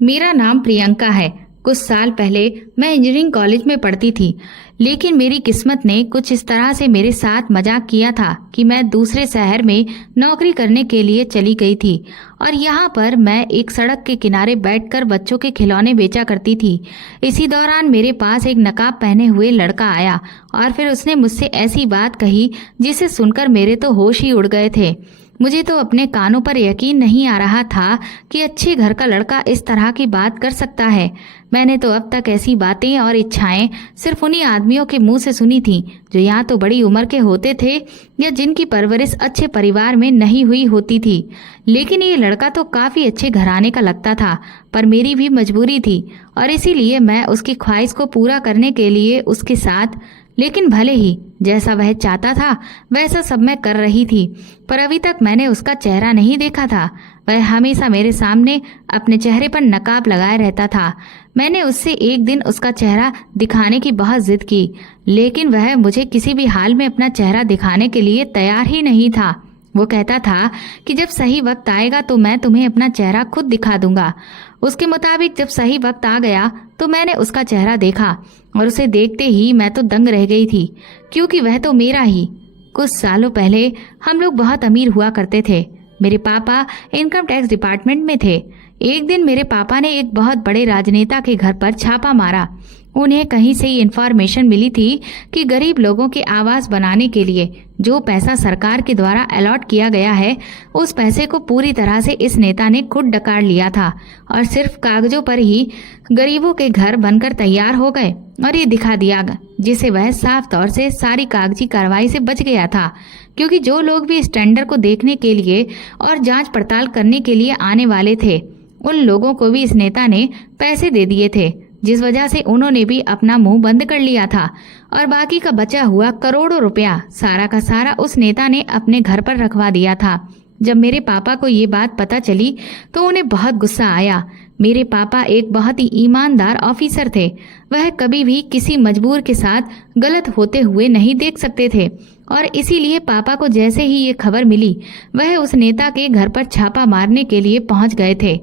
मेरा नाम प्रियंका है। कुछ साल पहले मैं इंजीनियरिंग कॉलेज में पढ़ती थी, लेकिन मेरी किस्मत ने कुछ इस तरह से मेरे साथ मजाक किया था कि मैं दूसरे शहर में नौकरी करने के लिए चली गई थी और यहाँ पर मैं एक सड़क के किनारे बैठकर बच्चों के खिलौने बेचा करती थी। इसी दौरान मेरे पास एक नकाब पहने हुए लड़का आया और फिर उसने मुझसे ऐसी बात कही जिसे सुनकर मेरे तो होश ही उड़ गए थे। मुझे तो अपने कानों पर यकीन नहीं आ रहा था कि अच्छे घर का लड़का इस तरह की बात कर सकता है। मैंने तो अब तक ऐसी बातें और इच्छाएं सिर्फ उन्हीं आदमियों के मुंह से सुनी थी जो या तो बड़ी उम्र के होते थे या जिनकी परवरिश अच्छे परिवार में नहीं हुई होती थी। लेकिन ये लड़का तो काफी अच्छे घराने का लगता था, पर मेरी भी मजबूरी थी और इसीलिए मैं उसकी ख्वाहिश को पूरा करने के लिए उसके साथ, लेकिन भले ही जैसा वह चाहता था वैसा सब मैं कर रही थी। पर अभी तक मैंने उसका चेहरा नहीं देखा था। वह हमेशा मेरे सामने अपने चेहरे पर नकाब लगाए रहता था। मैंने उससे एक दिन उसका चेहरा दिखाने की बहुत जिद की, लेकिन वह मुझे किसी भी हाल में अपना चेहरा दिखाने के लिए तैयार ही नहीं था। वो कहता था कि जब सही वक्त आएगा तो मैं तुम्हें अपना चेहरा खुद दिखा दूंगा। उसके मुताबिक जब सही वक्त आ गया तो मैंने उसका चेहरा देखा और उसे देखते ही मैं तो दंग रह गई थी, क्योंकि वह तो मेरा ही। कुछ सालों पहले हम लोग बहुत अमीर हुआ करते थे। मेरे पापा इनकम टैक्स डिपार्टमेंट में थे। एक दिन मेरे पापा ने एक बहुत बड़े राजनेता के घर पर छापा मारा। उन्हें कहीं से ही इंफॉर्मेशन मिली थी कि गरीब लोगों के आवास बनाने के लिए जो पैसा सरकार के द्वारा अलॉट किया गया है, उस पैसे को पूरी तरह से इस नेता ने खुद डकार लिया था और सिर्फ कागजों पर ही गरीबों के घर बनकर तैयार हो गए और ये दिखा दिया, जिसे वह साफ तौर से सारी कागजी कार्रवाई से बच गया था, क्योंकि जो लोग भी इस टेंडर को देखने के लिए और जांच पड़ताल करने के लिए आने वाले थे, उन लोगों को भी इस नेता ने पैसे दे दिए थे, जिस वजह से उन्होंने भी अपना मुंह बंद कर लिया था और बाकी का बचा हुआ करोड़ों रुपया सारा का सारा उस नेता ने अपने घर पर रखवा दिया था। जब मेरे पापा को ये बात पता चली तो उन्हें बहुत गुस्सा आया। मेरे पापा एक बहुत ही ईमानदार ऑफिसर थे। वह कभी भी किसी मजबूर के साथ गलत होते हुए नहीं देख सकते थे और इसीलिए पापा को जैसे ही ये खबर मिली वह उस नेता के घर पर छापा मारने के लिए पहुंच गए थे।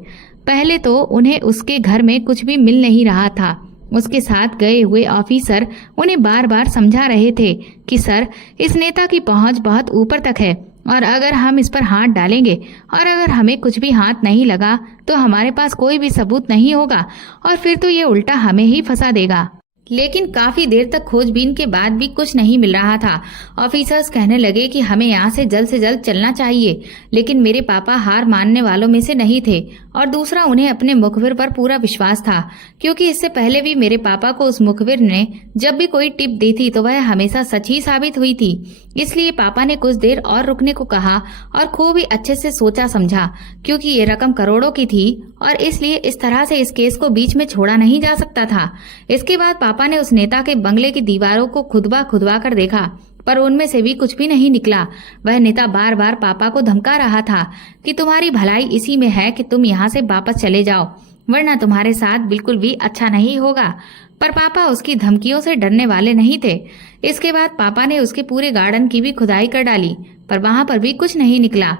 पहले तो उन्हें उसके घर में कुछ भी मिल नहीं रहा था। उसके साथ गए हुए ऑफिसर उन्हें बार बार समझा रहे थे कि सर, इस नेता की पहुंच बहुत ऊपर तक है और अगर हम इस पर हाथ डालेंगे और अगर हमें कुछ भी हाथ नहीं लगा तो हमारे पास कोई भी सबूत नहीं होगा और फिर तो ये उल्टा हमें ही फंसा देगा। लेकिन काफी देर तक खोजबीन के बाद भी कुछ नहीं मिल रहा था। ऑफिसर्स कहने लगे कि हमें यहाँ से जल्द चलना चाहिए, लेकिन मेरे पापा हार मानने वालों में से नहीं थे और दूसरा उन्हें अपने मुखबिर पर पूरा विश्वास था, क्योंकि इससे पहले भी मेरे पापा को उस मुखबिर ने जब भी कोई टिप दी थी तो वह हमेशा सच ही साबित हुई थी। इसलिए पापा ने कुछ देर और रुकने को कहा और खूब ही अच्छे से सोचा समझा, क्योंकि ये रकम करोड़ों की थी और इसलिए इस तरह से इस केस को बीच में छोड़ा नहीं जा सकता था। इसके बाद पापा ने उस नेता के बंगले की दीवारों को खुदवा कर देखा, पर उनमें से भी कुछ भी नहीं निकला। वह नेता बार बार पापा को धमका रहा था कि तुम्हारी भलाई इसी में है कि तुम यहाँ से वापस चले जाओ, वरना तुम्हारे साथ बिल्कुल भी अच्छा नहीं होगा। पर पापा उसकी धमकियों से डरने वाले नहीं थे। इसके बाद पापा ने उसके पूरे गार्डन की भी खुदाई कर डाली, पर वहां पर भी कुछ नहीं निकला।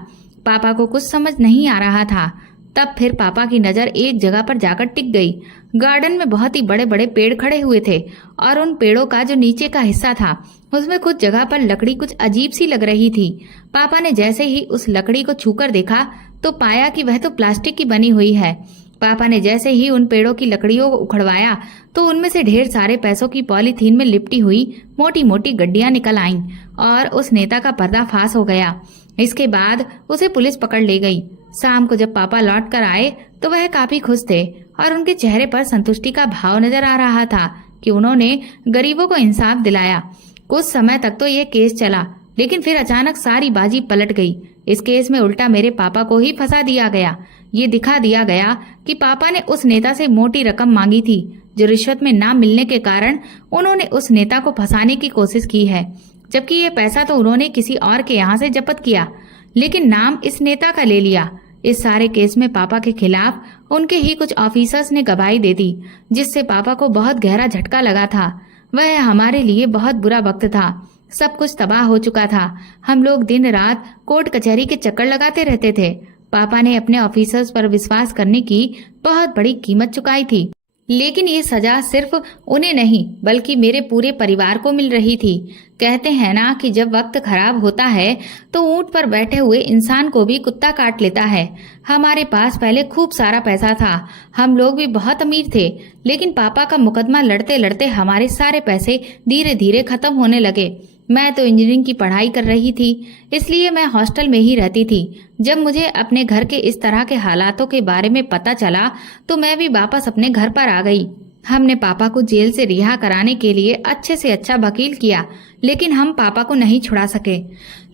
पापा को कुछ समझ नहीं आ रहा था। तब फिर पापा की नजर एक जगह पर जाकर टिक गई। गार्डन में बहुत ही बड़े बड़े पेड़ खड़े हुए थे और उन पेड़ों का जो नीचे का हिस्सा था उसमें कुछ जगह पर लकड़ी कुछ अजीब सी लग रही थी। पापा ने जैसे ही उस लकड़ी को छूकर देखा तो पाया कि वह तो प्लास्टिक की बनी हुई है। पापा ने जैसे ही उन पेड़ों की लकड़ियों को उखड़वाया तो उनमें से ढेर सारे पैसों की पॉलीथीन में लिपटी हुई मोटी मोटी गड्डियां निकल आईं और उस नेता का पर्दाफाश हो गया। इसके बाद उसे पुलिस पकड़ ले गई। शाम को जब पापा लौट कर आए तो वह काफी खुश थे और उनके चेहरे पर संतुष्टि का भाव नजर आ रहा था कि उन्होंने गरीबों को इंसाफ दिलाया। कुछ समय तक तो यह केस चला, लेकिन फिर अचानक सारी बाजी पलट गई। इस केस में उल्टा मेरे पापा को ही फंसा दिया गया। ये दिखा दिया गया कि पापा ने उस नेता से मोटी रकम मांगी थी, जो रिश्वत में ना मिलने के कारण उन्होंने उस नेता को फंसाने की कोशिश की है, जबकि ये पैसा तो उन्होंने किसी और के यहाँ से जब्त किया, लेकिन नाम इस नेता का ले लिया। इस सारे केस में पापा के खिलाफ उनके ही कुछ ऑफिसर्स ने गवाही दे दी, जिससे पापा को बहुत गहरा झटका लगा था। वह हमारे लिए बहुत बुरा वक्त था। सब कुछ तबाह हो चुका था। हम लोग दिन रात कोर्ट कचहरी के चक्कर लगाते रहते थे। पापा ने अपने ऑफिसर्स पर विश्वास करने की बहुत बड़ी कीमत चुकाई थी, लेकिन ये सजा सिर्फ उन्हें नहीं बल्कि मेरे पूरे परिवार को मिल रही थी। कहते हैं ना कि जब वक्त खराब होता है तो ऊंट पर बैठे हुए इंसान को भी कुत्ता काट लेता है। हमारे पास पहले खूब सारा पैसा था, हम लोग भी बहुत अमीर थे, लेकिन पापा का मुकदमा लड़ते लड़ते हमारे सारे पैसे धीरे धीरे खत्म होने लगे। मैं तो इंजीनियरिंग की पढ़ाई कर रही थी, इसलिए मैं हॉस्टल में ही रहती थी। जब मुझे अपने घर के इस तरह के हालातों के बारे में पता चला तो मैं भी वापस अपने घर पर आ गई। हमने पापा को जेल से रिहा कराने के लिए अच्छे से अच्छा वकील किया, लेकिन हम पापा को नहीं छुड़ा सके।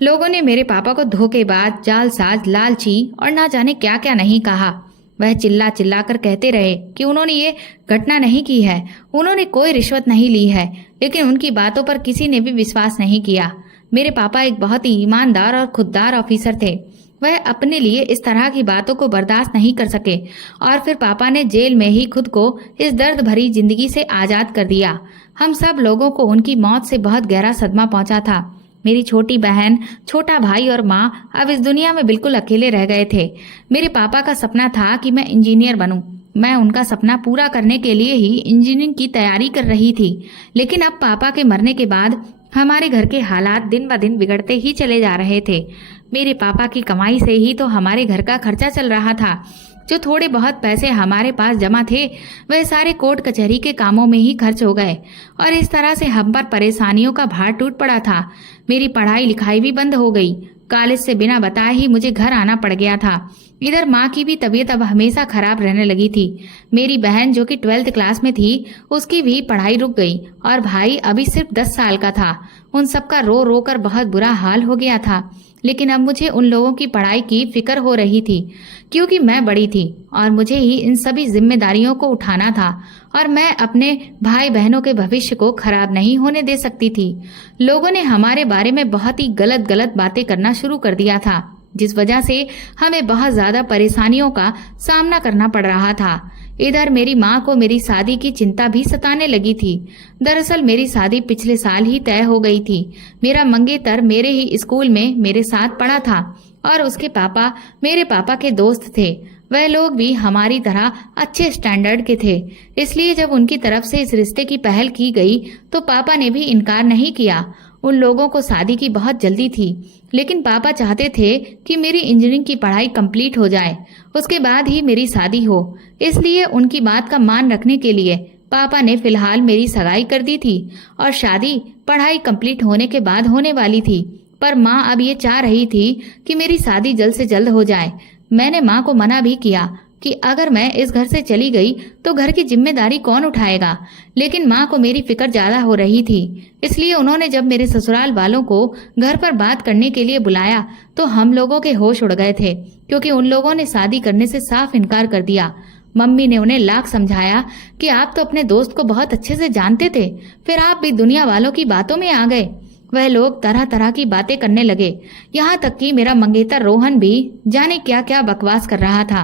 लोगों ने मेरे पापा को धोखेबाज, जालसाज, लालची और ना जाने क्या क्या नहीं कहा। वह चिल्ला चिल्ला कर कहते रहे कि उन्होंने ये घटना नहीं की है, उन्होंने कोई रिश्वत नहीं ली है, लेकिन उनकी बातों पर किसी ने भी विश्वास नहीं किया। मेरे पापा एक बहुत ही ईमानदार और खुददार ऑफिसर थे। वह अपने लिए इस तरह की बातों को बर्दाश्त नहीं कर सके और फिर पापा ने जेल में ही खुद को इस दर्द भरी जिंदगी से आजाद कर दिया। हम सब लोगों को उनकी मौत से बहुत गहरा सदमा पहुंचा था। मेरी छोटी बहन, छोटा भाई और माँ अब इस दुनिया में बिल्कुल अकेले रह गए थे। मेरे पापा का सपना था कि मैं इंजीनियर बनूं। मैं उनका सपना पूरा करने के लिए ही इंजीनियरिंग की तैयारी कर रही थी, लेकिन अब पापा के मरने के बाद हमारे घर के हालात दिन ब दिन बिगड़ते ही चले जा रहे थे। मेरे पापा की कमाई से ही तो हमारे घर का खर्चा चल रहा था। जो थोड़े बहुत पैसे हमारे पास जमा थे वह सारे कोर्ट कचहरी के कामों में ही खर्च हो गए और इस तरह से हम पर परेशानियों का भार टूट पड़ा था। मेरी पढ़ाई लिखाई भी बंद हो गई। कॉलेज से बिना बताए ही मुझे घर आना पड़ गया था। इधर माँ की भी तबीयत अब हमेशा खराब रहने लगी थी। मेरी बहन जो कि 12th क्लास में थी उसकी भी पढ़ाई रुक गई और भाई अभी सिर्फ 10 साल का था। उन सबका रो रो कर बहुत बुरा हाल हो गया था, लेकिन अब मुझे उन लोगों की पढ़ाई की फिक्र हो रही थी क्योंकि मैं बड़ी थी और मुझे ही इन सभी जिम्मेदारियों को उठाना था और मैं अपने भाई बहनों के भविष्य को खराब नहीं होने दे सकती थी। लोगों ने हमारे बारे में बहुत ही गलत गलत बातें करना शुरू कर दिया था, जिस वजह से हमें बहुत ज्यादा परेशानियों का सामना करना पड़ रहा था। इधर मेरी माँ को मेरी शादी की चिंता भी सताने लगी थी। दरअसल मेरी शादी पिछले साल ही तय हो गई थी। मेरा मंगेतर मेरे ही स्कूल में मेरे साथ पढ़ा था और उसके पापा मेरे पापा के दोस्त थे। वह लोग भी हमारी तरह अच्छे स्टैंडर्ड के थे, इसलिए जब उनकी तरफ से इस रिश्ते की पहल की गई तो पापा ने भी इनकार नहीं किया। उन लोगों को शादी की बहुत जल्दी थी, लेकिन पापा चाहते थे कि मेरी इंजीनियरिंग की पढ़ाई कंप्लीट हो जाए, उसके बाद ही मेरी शादी हो। इसलिए उनकी बात का मान रखने के लिए पापा ने फिलहाल मेरी सगाई कर दी थी और शादी पढ़ाई कंप्लीट होने के बाद होने वाली थी। पर माँ अब ये चाह रही थी कि मेरी शादी जल्द से जल्द हो जाए। मैंने माँ को मना भी किया कि अगर मैं इस घर से चली गई तो घर की जिम्मेदारी कौन उठाएगा, लेकिन माँ को मेरी फिक्र ज्यादा हो रही थी। इसलिए उन्होंने जब मेरे ससुराल वालों को घर पर बात करने के लिए बुलाया तो हम लोगों के होश उड़ गए थे, क्योंकि उन लोगों ने शादी करने से साफ इनकार कर दिया। मम्मी ने उन्हें लाख समझाया कि आप तो अपने दोस्त को बहुत अच्छे से जानते थे, फिर आप भी दुनिया वालों की बातों में आ गए। वह लोग तरह तरह की बातें करने लगे, यहाँ तक कि मेरा मंगेतर रोहन भी जाने क्या क्या बकवास कर रहा था।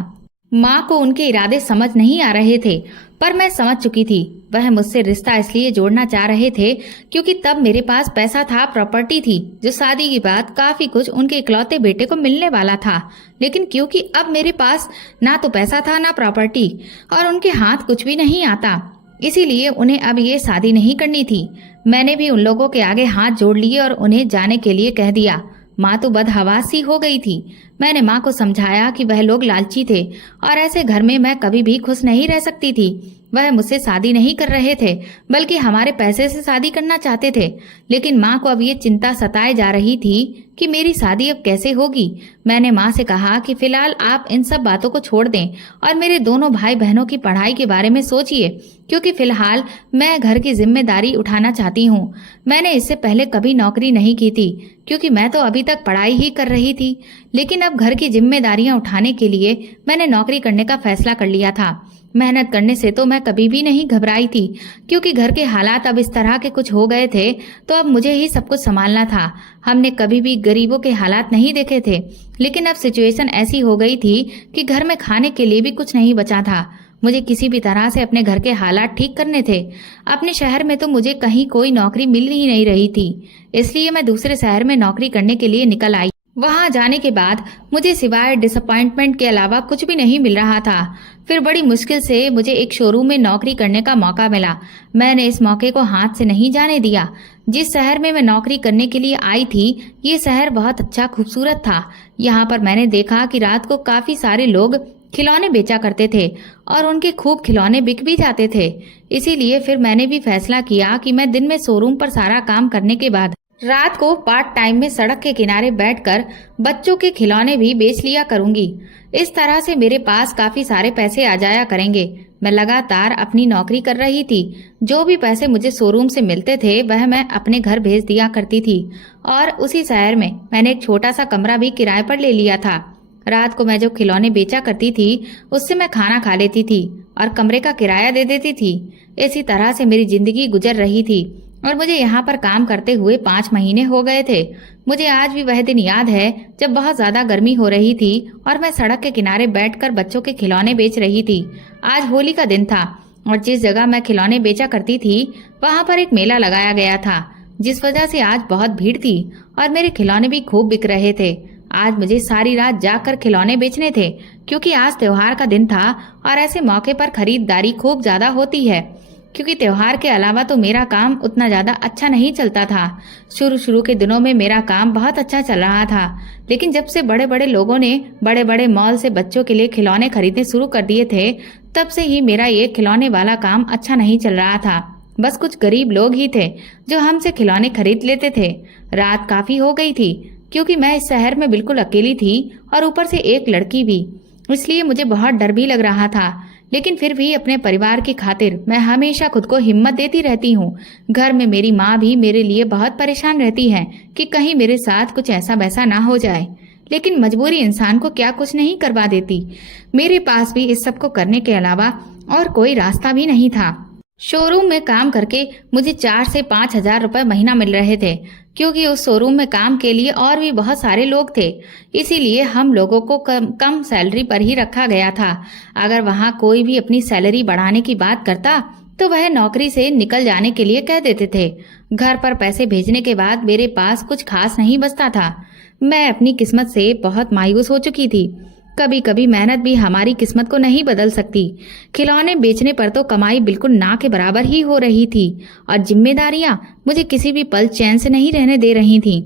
माँ को उनके इरादे समझ नहीं आ रहे थे, पर मैं समझ चुकी थी। वह मुझसे रिश्ता इसलिए जोड़ना चाह रहे थे क्योंकि तब मेरे पास पैसा था, प्रॉपर्टी थी, जो शादी के बाद काफी कुछ उनके इकलौते बेटे को मिलने वाला था। लेकिन क्योंकि अब मेरे पास ना तो पैसा था ना प्रॉपर्टी और उनके हाथ कुछ भी नहीं आता, इसीलिए उन्हें अब ये शादी नहीं करनी थी। मैंने भी उन लोगों के आगे हाथ जोड़ लिए और उन्हें जाने के लिए कह दिया। माँ तो बदहवास सी हो गई थी। मैंने माँ को समझाया कि वह लोग लालची थे और ऐसे घर में मैं कभी भी खुश नहीं रह सकती थी। वह मुझसे शादी नहीं कर रहे थे, बल्कि हमारे पैसे से शादी करना चाहते थे। लेकिन माँ को अब ये चिंता सताए जा रही थी कि मेरी शादी अब कैसे होगी। मैंने माँ से कहा कि फिलहाल आप इन सब बातों को छोड़ दें और मेरे दोनों भाई बहनों की पढ़ाई के बारे में सोचिए, क्योंकि फिलहाल मैं घर की जिम्मेदारी उठाना चाहती हूँ। मैंने इससे पहले कभी नौकरी नहीं की थी, क्योंकि मैं तो अभी तक पढ़ाई ही कर रही थी, लेकिन अब घर की जिम्मेदारियां उठाने के लिए मैंने नौकरी करने का फैसला कर लिया था। मेहनत करने से तो मैं कभी भी नहीं घबराई थी, क्योंकि घर के हालात अब इस तरह के कुछ हो गए थे तो अब मुझे ही सब कुछ संभालना था। हमने कभी भी गरीबों के हालात नहीं देखे थे, लेकिन अब सिचुएशन ऐसी हो गई थी कि घर में खाने के लिए भी कुछ नहीं बचा था। मुझे किसी भी तरह से अपने घर के हालात ठीक करने थे। अपने शहर में तो मुझे कहीं कोई नौकरी मिल ही नहीं रही थी, इसलिए मैं दूसरे शहर में नौकरी करने के लिए निकल आई। वहां जाने के बाद मुझे सिवाय डिसअपॉइंटमेंट के अलावा कुछ भी नहीं मिल रहा था। फिर बड़ी मुश्किल से मुझे एक शोरूम में नौकरी करने का मौका मिला। मैंने इस मौके को हाथ से नहीं जाने दिया। जिस शहर में मैं नौकरी करने के लिए आई थी, ये शहर बहुत अच्छा खूबसूरत था। यहाँ पर मैंने देखा कि रात को काफी सारे लोग खिलौने बेचा करते थे और उनके खूब खिलौने बिक भी जाते थे। इसीलिए फिर मैंने भी फैसला किया कि मैं दिन में शोरूम पर सारा काम करने के बाद रात को पार्ट टाइम में सड़क के किनारे बैठकर बच्चों के खिलौने भी बेच लिया करूंगी। इस तरह से मेरे पास काफी सारे पैसे आ जाया करेंगे। मैं लगातार अपनी नौकरी कर रही थी। जो भी पैसे मुझे शोरूम से मिलते थे वह मैं अपने घर भेज दिया करती थी और उसी शहर में मैंने एक छोटा सा कमरा भी किराए पर ले लिया था। रात को मैं जो खिलौने बेचा करती थी उससे मैं खाना खा लेती थी और कमरे का किराया दे देती थी। इसी तरह से मेरी जिंदगी गुजर रही थी और मुझे यहाँ पर काम करते हुए 5 महीने हो गए थे। मुझे आज भी वह दिन याद है जब बहुत ज्यादा गर्मी हो रही थी और मैं सड़क के किनारे बैठकर बच्चों के खिलौने बेच रही थी। आज होली का दिन था और जिस जगह मैं खिलौने बेचा करती थी वहां पर एक मेला लगाया गया था, जिस वजह से आज बहुत भीड़ थी और मेरे खिलौने भी खूब बिक रहे थे। आज मुझे सारी रात जागकर खिलौने बेचने थे क्योंकि आज त्योहार का दिन था और ऐसे मौके पर खरीदारी खूब ज्यादा होती है। क्योंकि त्योहार के अलावा तो मेरा काम उतना ज्यादा अच्छा नहीं चलता था। शुरू के दिनों में मेरा काम बहुत अच्छा चल रहा था, लेकिन जब से बड़े बड़े लोगों ने बड़े बड़े मॉल से बच्चों के लिए खिलौने खरीदने शुरू कर दिए थे, तब से ही मेरा ये खिलौने वाला काम अच्छा नहीं चल रहा था। बस कुछ गरीब लोग ही थे जो हमसे खिलौने खरीद लेते थे। रात काफी हो गई थी क्योंकि मैं इस शहर में बिल्कुल अकेली थी और ऊपर से एक लड़की भी, इसलिए मुझे बहुत डर भी लग रहा था। लेकिन फिर भी अपने परिवार की खातिर मैं हमेशा खुद को हिम्मत देती रहती हूँ। घर में मेरी माँ भी मेरे लिए बहुत परेशान रहती है कि कहीं मेरे साथ कुछ ऐसा वैसा ना हो जाए, लेकिन मजबूरी इंसान को क्या कुछ नहीं करवा देती। मेरे पास भी इस सब को करने के अलावा और कोई रास्ता भी नहीं था। शोरूम में काम करके मुझे 4 से 5 हजार रुपए महीना मिल रहे थे क्योंकि उस शोरूम में काम के लिए और भी बहुत सारे लोग थे। इसीलिए हम लोगों को कम सैलरी पर ही रखा गया था। अगर वहाँ कोई भी अपनी सैलरी बढ़ाने की बात करता तो वह नौकरी से निकल जाने के लिए कह देते थे। घर पर पैसे भेजने के बाद मेरे पास कुछ खास नहीं बचता था। मैं अपनी किस्मत से बहुत मायूस हो चुकी थी। कभी कभी मेहनत भी हमारी किस्मत को नहीं बदल सकती। खिलौने बेचने पर तो कमाई बिल्कुल ना के बराबर ही हो रही थी और जिम्मेदारियां मुझे किसी भी पल चैन से नहीं रहने दे रही थीं।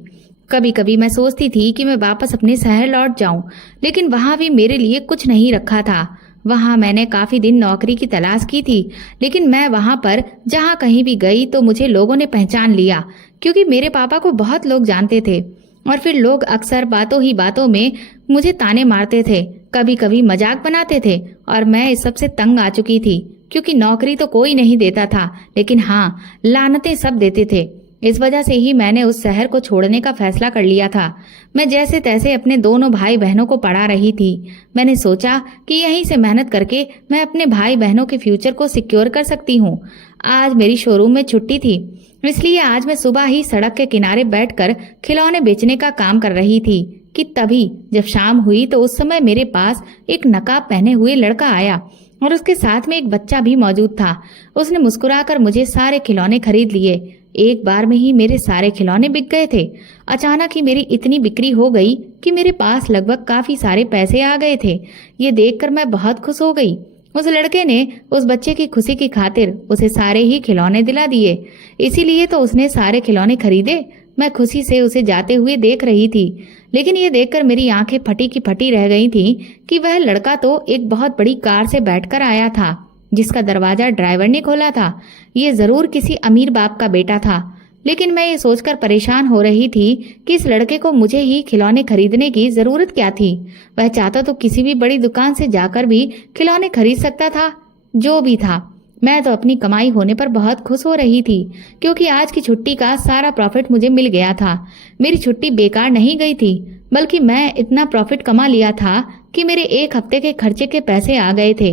कभी कभी मैं सोचती थी कि मैं वापस अपने शहर लौट जाऊं, लेकिन वहां भी मेरे लिए कुछ नहीं रखा था। वहां मैंने काफी दिन नौकरी की तलाश की थी, लेकिन मैं वहां पर जहां कहीं भी गई तो मुझे लोगों ने पहचान लिया क्योंकि मेरे पापा को बहुत लोग जानते थे और फिर लोग अक्सर बातों ही बातों में मुझे ताने मारते थे, कभी कभी मजाक बनाते थे और मैं इस सब से तंग आ चुकी थी क्योंकि नौकरी तो कोई नहीं देता था, लेकिन हाँ, लानतें सब देते थे। इस वजह से ही मैंने उस शहर को छोड़ने का फैसला कर लिया था। मैं जैसे तैसे अपने दोनों भाई बहनों को पढ़ा रही थी। मैंने सोचा कि यहीं से मेहनत करके मैं अपने भाई बहनों के फ्यूचर को सिक्योर कर सकती हूँ। आज मेरी शोरूम में छुट्टी थी, इसलिए आज मैं सुबह ही सड़क के किनारे बैठकर खिलौने बेचने का काम कर रही थी कि तभी जब शाम हुई तो उस समय मेरे पास एक नकाब पहने हुए लड़का आया और उसके साथ में एक बच्चा भी मौजूद था। उसने मुस्कुराकर मुझे सारे खिलौने खरीद लिए। एक बार में ही मेरे सारे खिलौने बिक गए थे। अचानक ही मेरी इतनी बिक्री हो गई कि मेरे पास लगभग काफी सारे पैसे आ गए थे। ये देखकर मैं बहुत खुश हो गई। उस लड़के ने उस बच्चे की खुशी की खातिर उसे सारे ही खिलौने दिला दिए, इसीलिए तो उसने सारे खिलौने खरीदे। मैं खुशी से उसे जाते हुए देख रही थी, लेकिन ये देखकर मेरी आंखें फटी की फटी रह गई थी कि वह लड़का तो एक बहुत बड़ी कार से बैठकर आया था जिसका दरवाजा ड्राइवर ने खोला था। ये जरूर किसी अमीर बाप का बेटा था, लेकिन मैं ये सोचकर परेशान हो रही थी कि इस लड़के को मुझे ही खिलौने खरीदने की जरूरत क्या थी। वह चाहता तो किसी भी बड़ी दुकान से जाकर भी खिलौने खरीद सकता था। जो भी था, मैं तो अपनी कमाई होने पर बहुत खुश हो रही थी क्योंकि आज की छुट्टी का सारा प्रॉफिट मुझे मिल गया था। मेरी छुट्टी बेकार नहीं गई थी, बल्कि मैं इतना प्रॉफिट कमा लिया था कि मेरे 1 हफ्ते के खर्चे के पैसे आ गए थे।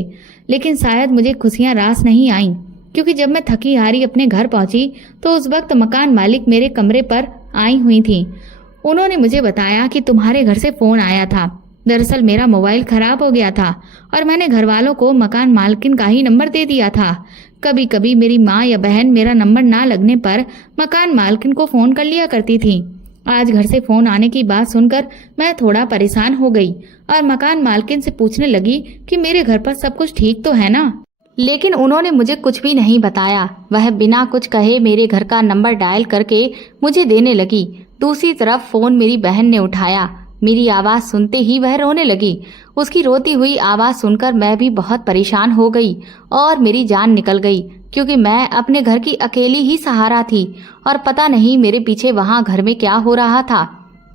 लेकिन शायद मुझे खुशियां रास नहीं आईं, क्योंकि जब मैं थकी हारी अपने घर पहुंची तो उस वक्त मकान मालिक मेरे कमरे पर आई हुई थी। उन्होंने मुझे बताया कि तुम्हारे घर से फोन आया था। दरअसल मेरा मोबाइल खराब हो गया था और मैंने घर वालों को मकान मालकिन का ही नंबर दे दिया था। कभी कभी मेरी माँ या बहन मेरा नंबर ना लगने पर मकान मालकिन को फोन कर लिया करती थी। आज घर से फोन आने की बात सुनकर मैं थोड़ा परेशान हो गई और मकान मालकिन से पूछने लगी कि मेरे घर पर सब कुछ ठीक तो है ना। लेकिन उन्होंने मुझे कुछ भी नहीं बताया। वह बिना कुछ कहे मेरे घर का नंबर डायल करके मुझे देने लगी। दूसरी तरफ फोन मेरी बहन ने उठाया। मेरी आवाज सुनते ही वह रोने लगी। उसकी रोती हुई आवाज सुनकर मैं भी बहुत परेशान हो गई और मेरी जान निकल गई, क्योंकि मैं अपने घर की अकेली ही सहारा थी और पता नहीं मेरे पीछे वहां घर में क्या हो रहा था।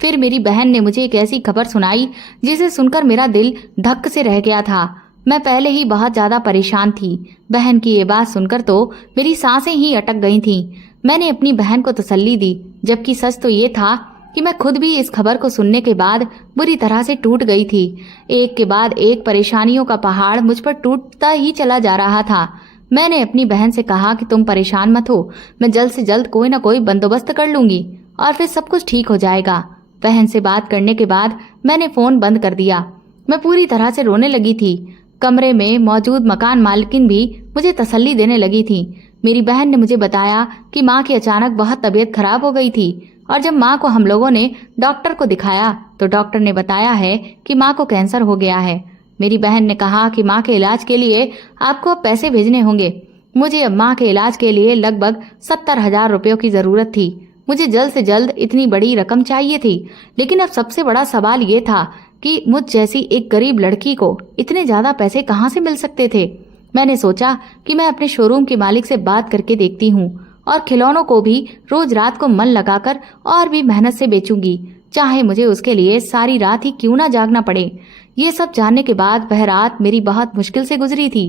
फिर मेरी बहन ने मुझे एक ऐसी खबर सुनाई जिसे सुनकर मेरा दिल धक से रह गया था। मैं पहले ही बहुत ज्यादा परेशान थी। बहन की ये बात सुनकर तो मेरी सांसें ही अटक गई थीं। मैंने अपनी बहन को तसल्ली दी, जबकि सच तो ये था कि मैं खुद भी इस खबर को सुनने के बाद बुरी तरह से टूट गई थी। एक के बाद एक परेशानियों का पहाड़ मुझ पर टूटता ही चला जा रहा था। मैंने अपनी बहन से कहा कि तुम परेशान मत हो, मैं जल्द से जल्द कोई न कोई बंदोबस्त कर लूंगी और फिर सब कुछ ठीक हो जाएगा। बहन से बात करने के बाद मैंने फोन बंद कर दिया। मैं पूरी तरह से रोने लगी थी। कमरे में मौजूद मकान मालकिन भी मुझे तसल्ली देने लगी थी। मेरी बहन ने मुझे बताया कि माँ की अचानक बहुत तबीयत खराब हो गई थी और जब माँ को हम लोगों ने डॉक्टर को दिखाया तो डॉक्टर ने बताया है कि माँ को कैंसर हो गया है। मेरी बहन ने कहा कि माँ के इलाज के लिए आपको पैसे भेजने होंगे। मुझे अब माँ के इलाज के लिए लगभग 70,000 रुपयों की जरूरत थी। मुझे जल्द से जल्द इतनी बड़ी रकम चाहिए थी, लेकिन अब सबसे बड़ा सवाल ये था कि मुझ जैसी एक गरीब लड़की को इतने ज्यादा पैसे कहाँ से मिल सकते थे। मैंने सोचा कि मैं अपने शोरूम के मालिक से बात करके देखती हूँ और खिलौनों को भी रोज रात को मन लगाकर और भी मेहनत से बेचूंगी, चाहे मुझे उसके लिए सारी रात ही क्यों ना जागना पड़े। ये सब जानने के बाद वह रात मेरी बहुत मुश्किल से गुजरी थी।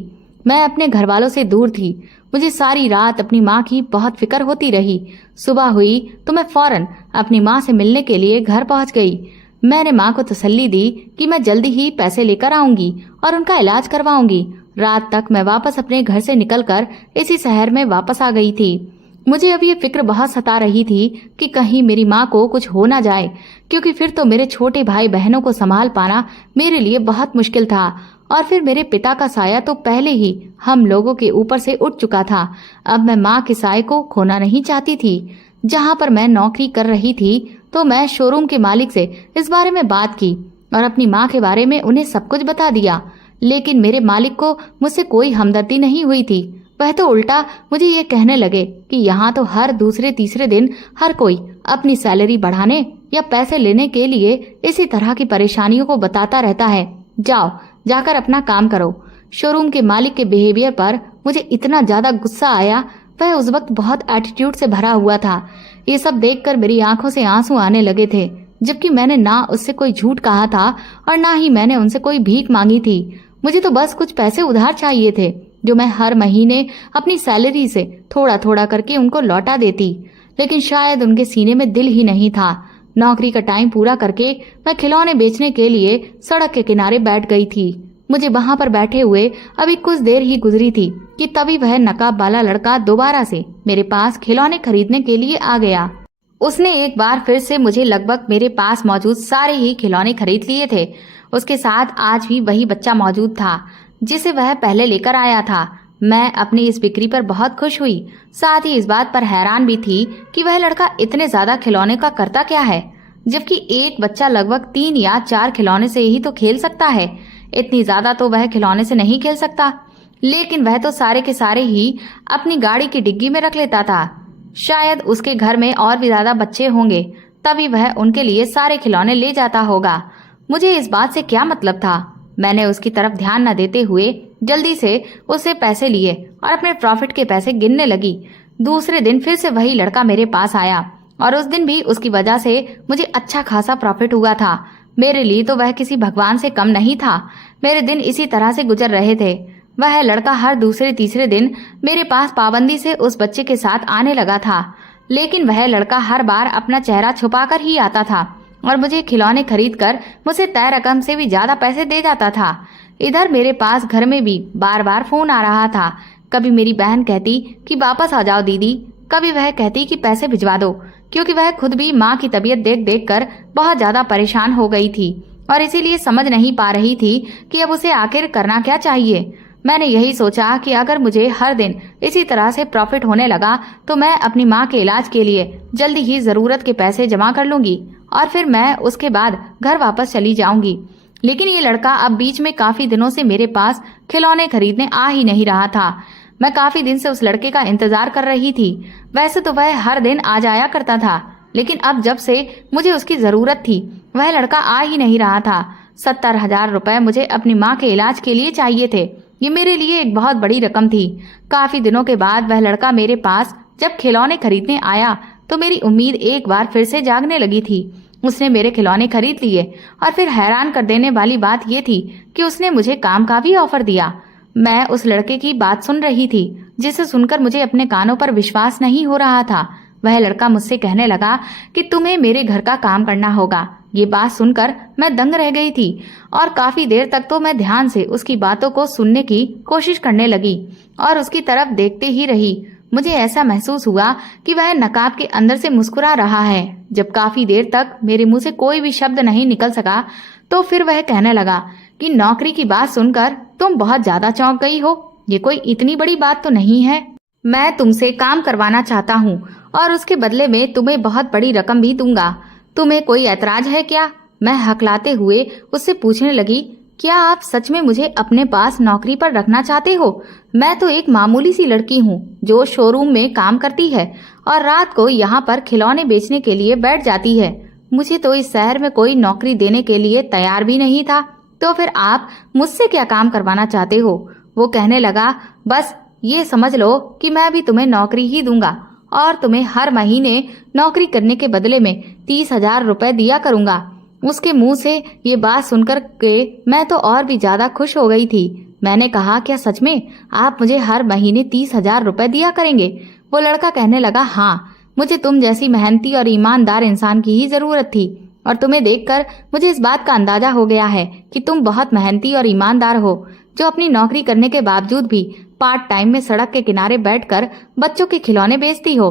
मैं अपने घर वालों से दूर थी। मुझे सारी रात अपनी माँ की बहुत फिक्र होती रही। सुबह हुई तो मैं फौरन अपनी माँ से मिलने के लिए घर पहुँच गई। मैंने माँ को तसल्ली दी कि मैं जल्दी ही पैसे लेकर आऊंगी और उनका इलाज करवाऊंगी। रात तक मैं वापस अपने घर से निकलकर इसी शहर में वापस आ गई थी। मुझे अब ये फिक्र बहुत सता रही थी कि कहीं मेरी माँ को कुछ हो ना जाए, क्योंकि फिर तो मेरे छोटे भाई बहनों को संभाल पाना मेरे लिए बहुत मुश्किल था और फिर मेरे पिता का साया तो पहले ही हम लोगों के ऊपर से उठ चुका था। अब मैं माँ के साये को खोना नहीं चाहती थी। जहाँ पर मैं नौकरी कर रही थी तो मैं शोरूम के मालिक से इस बारे में बात की और अपनी माँ के बारे में उन्हें सब कुछ बता दिया, लेकिन मेरे मालिक को मुझसे कोई हमदर्दी नहीं हुई थी। वह तो उल्टा मुझे ये कहने लगे कि यहाँ तो हर दूसरे तीसरे दिन हर कोई अपनी सैलरी बढ़ाने या पैसे लेने के लिए इसी तरह की परेशानियों को बताता रहता है। जाओ जाकर अपना काम करो। शोरूम के मालिक के बिहेवियर पर मुझे इतना ज्यादा गुस्सा आया। वह उस वक्त बहुत एटीट्यूड से भरा हुआ था। ये सब देखकर मेरी आंखों से आंसू आने लगे थे, जबकि मैंने ना उससे कोई झूठ कहा था और ना ही मैंने उनसे कोई भीख मांगी थी। मुझे तो बस कुछ पैसे उधार चाहिए थे, जो मैं हर महीने अपनी सैलरी से थोड़ा थोड़ा करके उनको लौटा देती, लेकिन शायद उनके सीने में दिल ही नहीं था। नौकरी का टाइम पूरा करके मैं खिलौने बेचने के लिए सड़क के किनारे बैठ गई थी। मुझे वहां पर बैठे हुए अभी कुछ देर ही गुजरी थी कि तभी वह नकाब वाला लड़का दोबारा से मेरे पास खिलौने खरीदने के लिए आ गया। उसने एक बार फिर से मुझे लगभग मेरे पास मौजूद सारे ही खिलौने खरीद लिए थे। उसके साथ आज भी वही बच्चा मौजूद था जिसे वह पहले लेकर आया था। मैं अपनी इस बिक्री पर बहुत खुश हुई, साथ ही इस बात पर हैरान भी थी कि वह लड़का इतने ज्यादा खिलौने का करता क्या है, जबकि एक बच्चा लगभग 3 या 4 खिलौने से ही तो खेल सकता है। इतनी ज्यादा तो वह खिलौने से नहीं खेल सकता, लेकिन वह तो सारे के सारे ही अपनी गाड़ी की डिग्गी में रख लेता था। शायद उसके घर में और भी ज्यादा बच्चे होंगे, तभी वह उनके लिए सारे खिलौने ले जाता होगा। मुझे इस बात से क्या मतलब था। मैंने उसकी तरफ ध्यान न देते हुए जल्दी से उससे पैसे लिए और अपने प्रॉफिट के पैसे गिनने लगी। दूसरे दिन फिर से वही लड़का मेरे पास आया और उस दिन भी उसकी वजह से मुझे अच्छा खासा प्रॉफिट हुआ था। मेरे लिए तो वह किसी भगवान से कम नहीं था। मेरे दिन इसी तरह से गुजर रहे थे। वह लड़का हर दूसरे तीसरे दिन मेरे पास पाबंदी से उस बच्चे के साथ आने लगा था, लेकिन वह लड़का हर बार अपना चेहरा छुपाकर ही आता था और मुझे खिलौने खरीद कर मुझसे तय रकम से भी ज्यादा पैसे दे जाता था। इधर मेरे पास घर में भी बार बार फोन आ रहा था। कभी मेरी बहन कहती कि वापस आ जाओ दीदी, कभी वह कहती कि पैसे भिजवा दो, क्योंकि वह खुद भी माँ की तबीयत देख देख कर बहुत ज्यादा परेशान हो गई थी और इसीलिए समझ नहीं पा रही थी कि अब उसे आखिर करना क्या चाहिए। मैंने यही सोचा कि अगर मुझे हर दिन इसी तरह से प्रॉफिट होने लगा तो मैं अपनी माँ के इलाज के लिए जल्दी ही जरूरत के पैसे जमा कर लूंगी और फिर मैं उसके बाद घर वापस चली जाऊंगी। लेकिन ये लड़का अब बीच में काफी दिनों से मेरे पास खिलौने खरीदने आ ही नहीं रहा था। मैं काफी दिन से उस लड़के का इंतजार कर रही थी। वैसे तो वह हर दिन आ जाया करता था, लेकिन अब जब से मुझे उसकी जरूरत थी वह लड़का आ ही नहीं रहा था। 70,000 रुपए मुझे अपनी माँ के इलाज के लिए चाहिए थे। ये मेरे लिए एक बहुत बड़ी रकम थी। काफी दिनों के बाद वह लड़का मेरे पास जब खिलौने खरीदने आया तो मेरी उम्मीद एक बार फिर से जागने लगी थी। उसने मेरे खिलौने खरीद लिए और फिर हैरान कर देने वाली बात यह थी कि उसने मुझे काम का भी ऑफर दिया। मैं उस लड़के की बात सुन रही थी जिसे सुनकर मुझे अपने कानों पर विश्वास नहीं हो रहा था। वह लड़का मुझसे कहने लगा कि तुम्हें मेरे घर का काम करना होगा। ये बात सुनकर मैं दंग रह गई थी और काफी देर तक तो मैं ध्यान से उसकी बातों को सुनने की कोशिश करने लगी और उसकी तरफ देखते ही रही। मुझे ऐसा महसूस हुआ कि वह नकाब के अंदर से मुस्कुरा रहा है। जब काफी देर तक मेरे मुंह से कोई भी शब्द नहीं निकल सका तो फिर वह कहने लगा कि नौकरी की बात सुनकर तुम बहुत ज्यादा चौंक गई हो। ये कोई इतनी बड़ी बात तो नहीं है। मैं तुमसे काम करवाना चाहता हूँ और उसके बदले में तुम्हें बहुत बड़ी रकम भी दूंगा। तुम्हें कोई ऐतराज है क्या? मैं हकलाते हुए उससे पूछने लगी, क्या आप सच में मुझे अपने पास नौकरी पर रखना चाहते हो? मैं तो एक मामूली सी लड़की हूँ जो शोरूम में काम करती है और रात को यहाँ पर खिलौने बेचने के लिए बैठ जाती है। मुझे तो इस शहर में कोई नौकरी देने के लिए तैयार भी नहीं था, तो फिर आप मुझसे क्या काम करवाना चाहते हो? वो कहने लगा, बस ये समझ लो कि मैं भी तुम्हें नौकरी ही दूंगा और तुम्हें हर महीने नौकरी करने के बदले में 30,000 रुपए दिया करूंगा। उसके मुंह से ये बात सुनकर के मैं तो और भी ज्यादा खुश हो गई थी। मैंने कहा, क्या सच में आप मुझे हर महीने 30,000 रुपए दिया करेंगे? वो लड़का कहने लगा, हाँ, मुझे तुम जैसी मेहनती और ईमानदार इंसान की ही जरूरत थी और तुम्हें देखकर मुझे इस बात का अंदाजा हो गया है कि तुम बहुत मेहनती और ईमानदार हो, जो अपनी नौकरी करने के बावजूद भी पार्ट टाइम में सड़क के किनारे बैठकर बच्चों के खिलौने बेचती हो।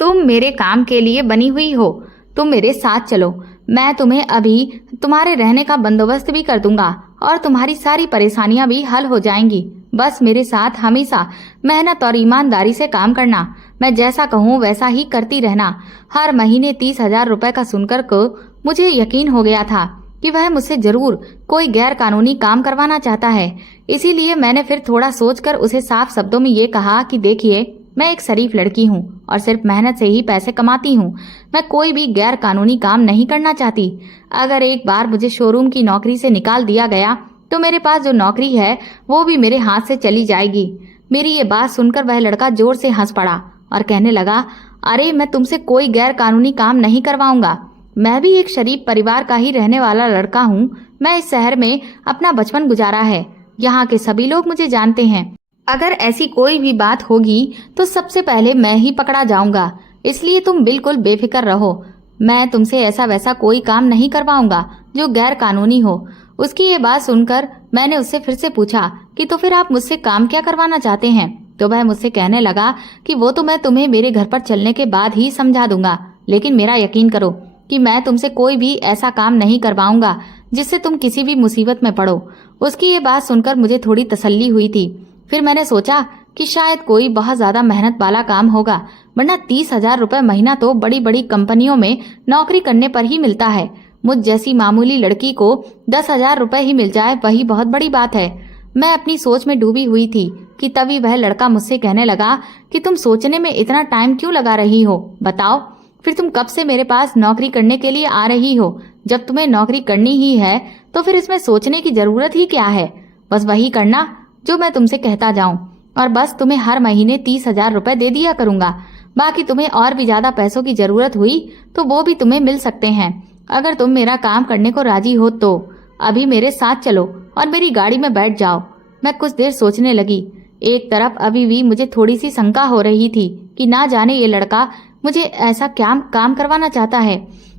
तुम मेरे काम के लिए बनी हुई हो। तुम मेरे साथ चलो, मैं तुम्हें अभी तुम्हारे रहने का बंदोबस्त भी कर दूंगा और तुम्हारी सारी परेशानियां भी हल हो जाएंगी। बस मेरे साथ हमेशा मेहनत और ईमानदारी से काम करना। मैं जैसा कहूँ वैसा ही करती रहना। हर महीने 30,000 रुपए का सुनकर को मुझे यकीन हो गया था कि वह मुझसे जरूर कोई गैर कानूनी काम करवाना चाहता है। इसीलिए मैंने फिर थोड़ा सोचकर उसे साफ शब्दों में ये कहा कि देखिए, मैं एक शरीफ लड़की हूँ और सिर्फ मेहनत से ही पैसे कमाती हूँ। मैं कोई भी गैर कानूनी काम नहीं करना चाहती। अगर एक बार मुझे शोरूम की नौकरी से निकाल दिया गया तो मेरे पास जो नौकरी है वो भी मेरे हाथ से चली जाएगी। मेरी ये बात सुनकर वह लड़का जोर से हंस पड़ा और कहने लगा, अरे मैं तुमसे कोई गैर कानूनी काम नहीं करवाऊंगा। मैं भी एक शरीफ परिवार का ही रहने वाला लड़का हूँ। मैं इस शहर में अपना बचपन गुजारा है। यहाँ के सभी लोग मुझे जानते हैं। अगर ऐसी कोई भी बात होगी तो सबसे पहले मैं ही पकड़ा जाऊंगा। इसलिए तुम बिल्कुल बेफिक्र रहो। मैं तुमसे ऐसा वैसा कोई काम नहीं करवाऊंगा जो गैर कानूनी हो। उसकी ये बात सुनकर मैंने उससे फिर से पूछा कि तो फिर आप मुझसे काम क्या करवाना चाहते हैं? तो वह मुझसे कहने लगा कि वो तो मैं तुम्हें मेरे घर पर चलने के बाद ही समझा दूंगा, लेकिन मेरा यकीन करो कि मैं तुमसे कोई भी ऐसा काम नहीं करवाऊंगा जिससे तुम किसी भी मुसीबत में पड़ो। उसकी ये बात सुनकर मुझे थोड़ी तसल्ली हुई थी। फिर मैंने सोचा कि शायद कोई बहुत ज्यादा मेहनत वाला काम होगा, वरना 30,000 रुपए महीना तो बड़ी बड़ी कंपनियों में नौकरी करने पर ही मिलता है। मुझ जैसी मामूली लड़की को 10,000 रुपए ही मिल जाए वही बहुत बड़ी बात है। मैं अपनी सोच में डूबी हुई थी कि तभी वह लड़का मुझसे कहने लगा कि तुम सोचने में इतना टाइम क्यों लगा रही हो? बताओ, फिर तुम कब से मेरे पास नौकरी करने के लिए आ रही हो? जब तुम्हें नौकरी करनी ही है तो फिर इसमें सोचने की जरूरत ही क्या है? बस वही करना जो मैं तुमसे कहता जाऊं और बस तुम्हें हर महीने 30,000 रुपए दे दिया करूंगा। बाकी तुम्हें और भी ज्यादा पैसों की जरूरत हुई तो वो भी तुम्हें मिल सकते हैं। अगर तुम मेरा काम करने को राजी हो तो अभी मेरे साथ चलो और मेरी गाड़ी में बैठ जाओ। मैं कुछ देर सोचने लगी। एक तरफ अभी भी मुझे थोड़ी सी शंका हो रही थी कि ना जाने ये लड़का मुझे ऐसा क्या काम करवाना चाहता है,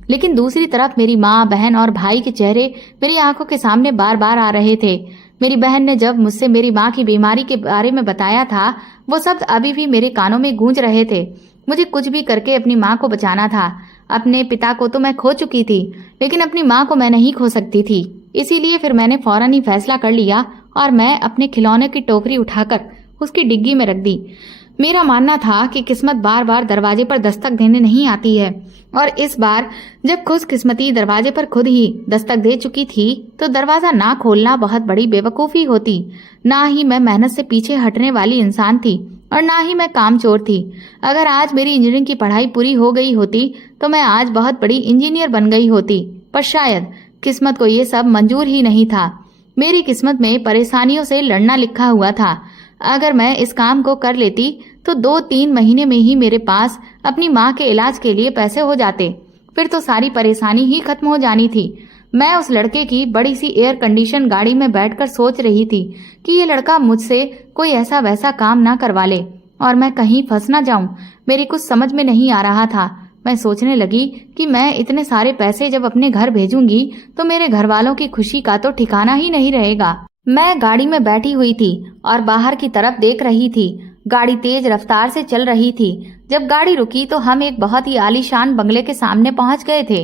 लेकिन दूसरी तरफ मेरी माँ, बहन और भाई के चेहरे मेरी आंखों के सामने बार बार आ रहे थे। मेरी बहन ने जब मुझसे मेरी माँ की बीमारी के बारे में बताया था, वो शब्द अभी भी मेरे कानों में गूंज रहे थे। मुझे कुछ भी करके अपनी माँ को बचाना था। अपने पिता को तो मैं खो चुकी थी, लेकिन अपनी माँ को मैं नहीं खो सकती थी। इसीलिए फिर मैंने फौरन ही फैसला कर लिया और मैं अपने खिलौने की टोकरी उठाकर उसकी डिग्गी में रख दी। मेरा मानना था कि किस्मत बार बार दरवाजे पर दस्तक देने नहीं आती है, और इस बार जब खुशकिस्मती दरवाजे पर खुद ही दस्तक दे चुकी थी तो दरवाजा ना खोलना बहुत बड़ी बेवकूफ़ी होती। ना ही मैं मेहनत से पीछे हटने वाली इंसान थी और ना ही मैं कामचोर थी। अगर आज मेरी इंजीनियरिंग की पढ़ाई पूरी हो गई होती तो मैं आज बहुत बड़ी इंजीनियर बन गई होती, पर शायद किस्मत को ये सब मंजूर ही नहीं था। मेरी किस्मत में परेशानियों से लड़ना लिखा हुआ था। अगर मैं इस काम को कर लेती तो 2-3 महीने में ही मेरे पास अपनी माँ के इलाज के लिए पैसे हो जाते, फिर तो सारी परेशानी ही खत्म हो जानी थी। मैं उस लड़के की बड़ी सी एयर कंडीशन गाड़ी में बैठकर सोच रही थी कि ये लड़का मुझसे कोई ऐसा वैसा काम ना करवा ले और मैं कहीं फंस ना जाऊं। मेरी कुछ समझ में नहीं आ रहा था। मैं सोचने लगी कि मैं इतने सारे पैसे जब अपने घर भेजूंगी तो मेरे घर वालों की खुशी का तो ठिकाना ही नहीं रहेगा। मैं गाड़ी में बैठी हुई थी और बाहर की तरफ देख रही थी। गाड़ी तेज रफ्तार से चल रही थी। जब गाड़ी रुकी तो हम एक बहुत ही आलीशान बंगले के सामने पहुंच गए थे।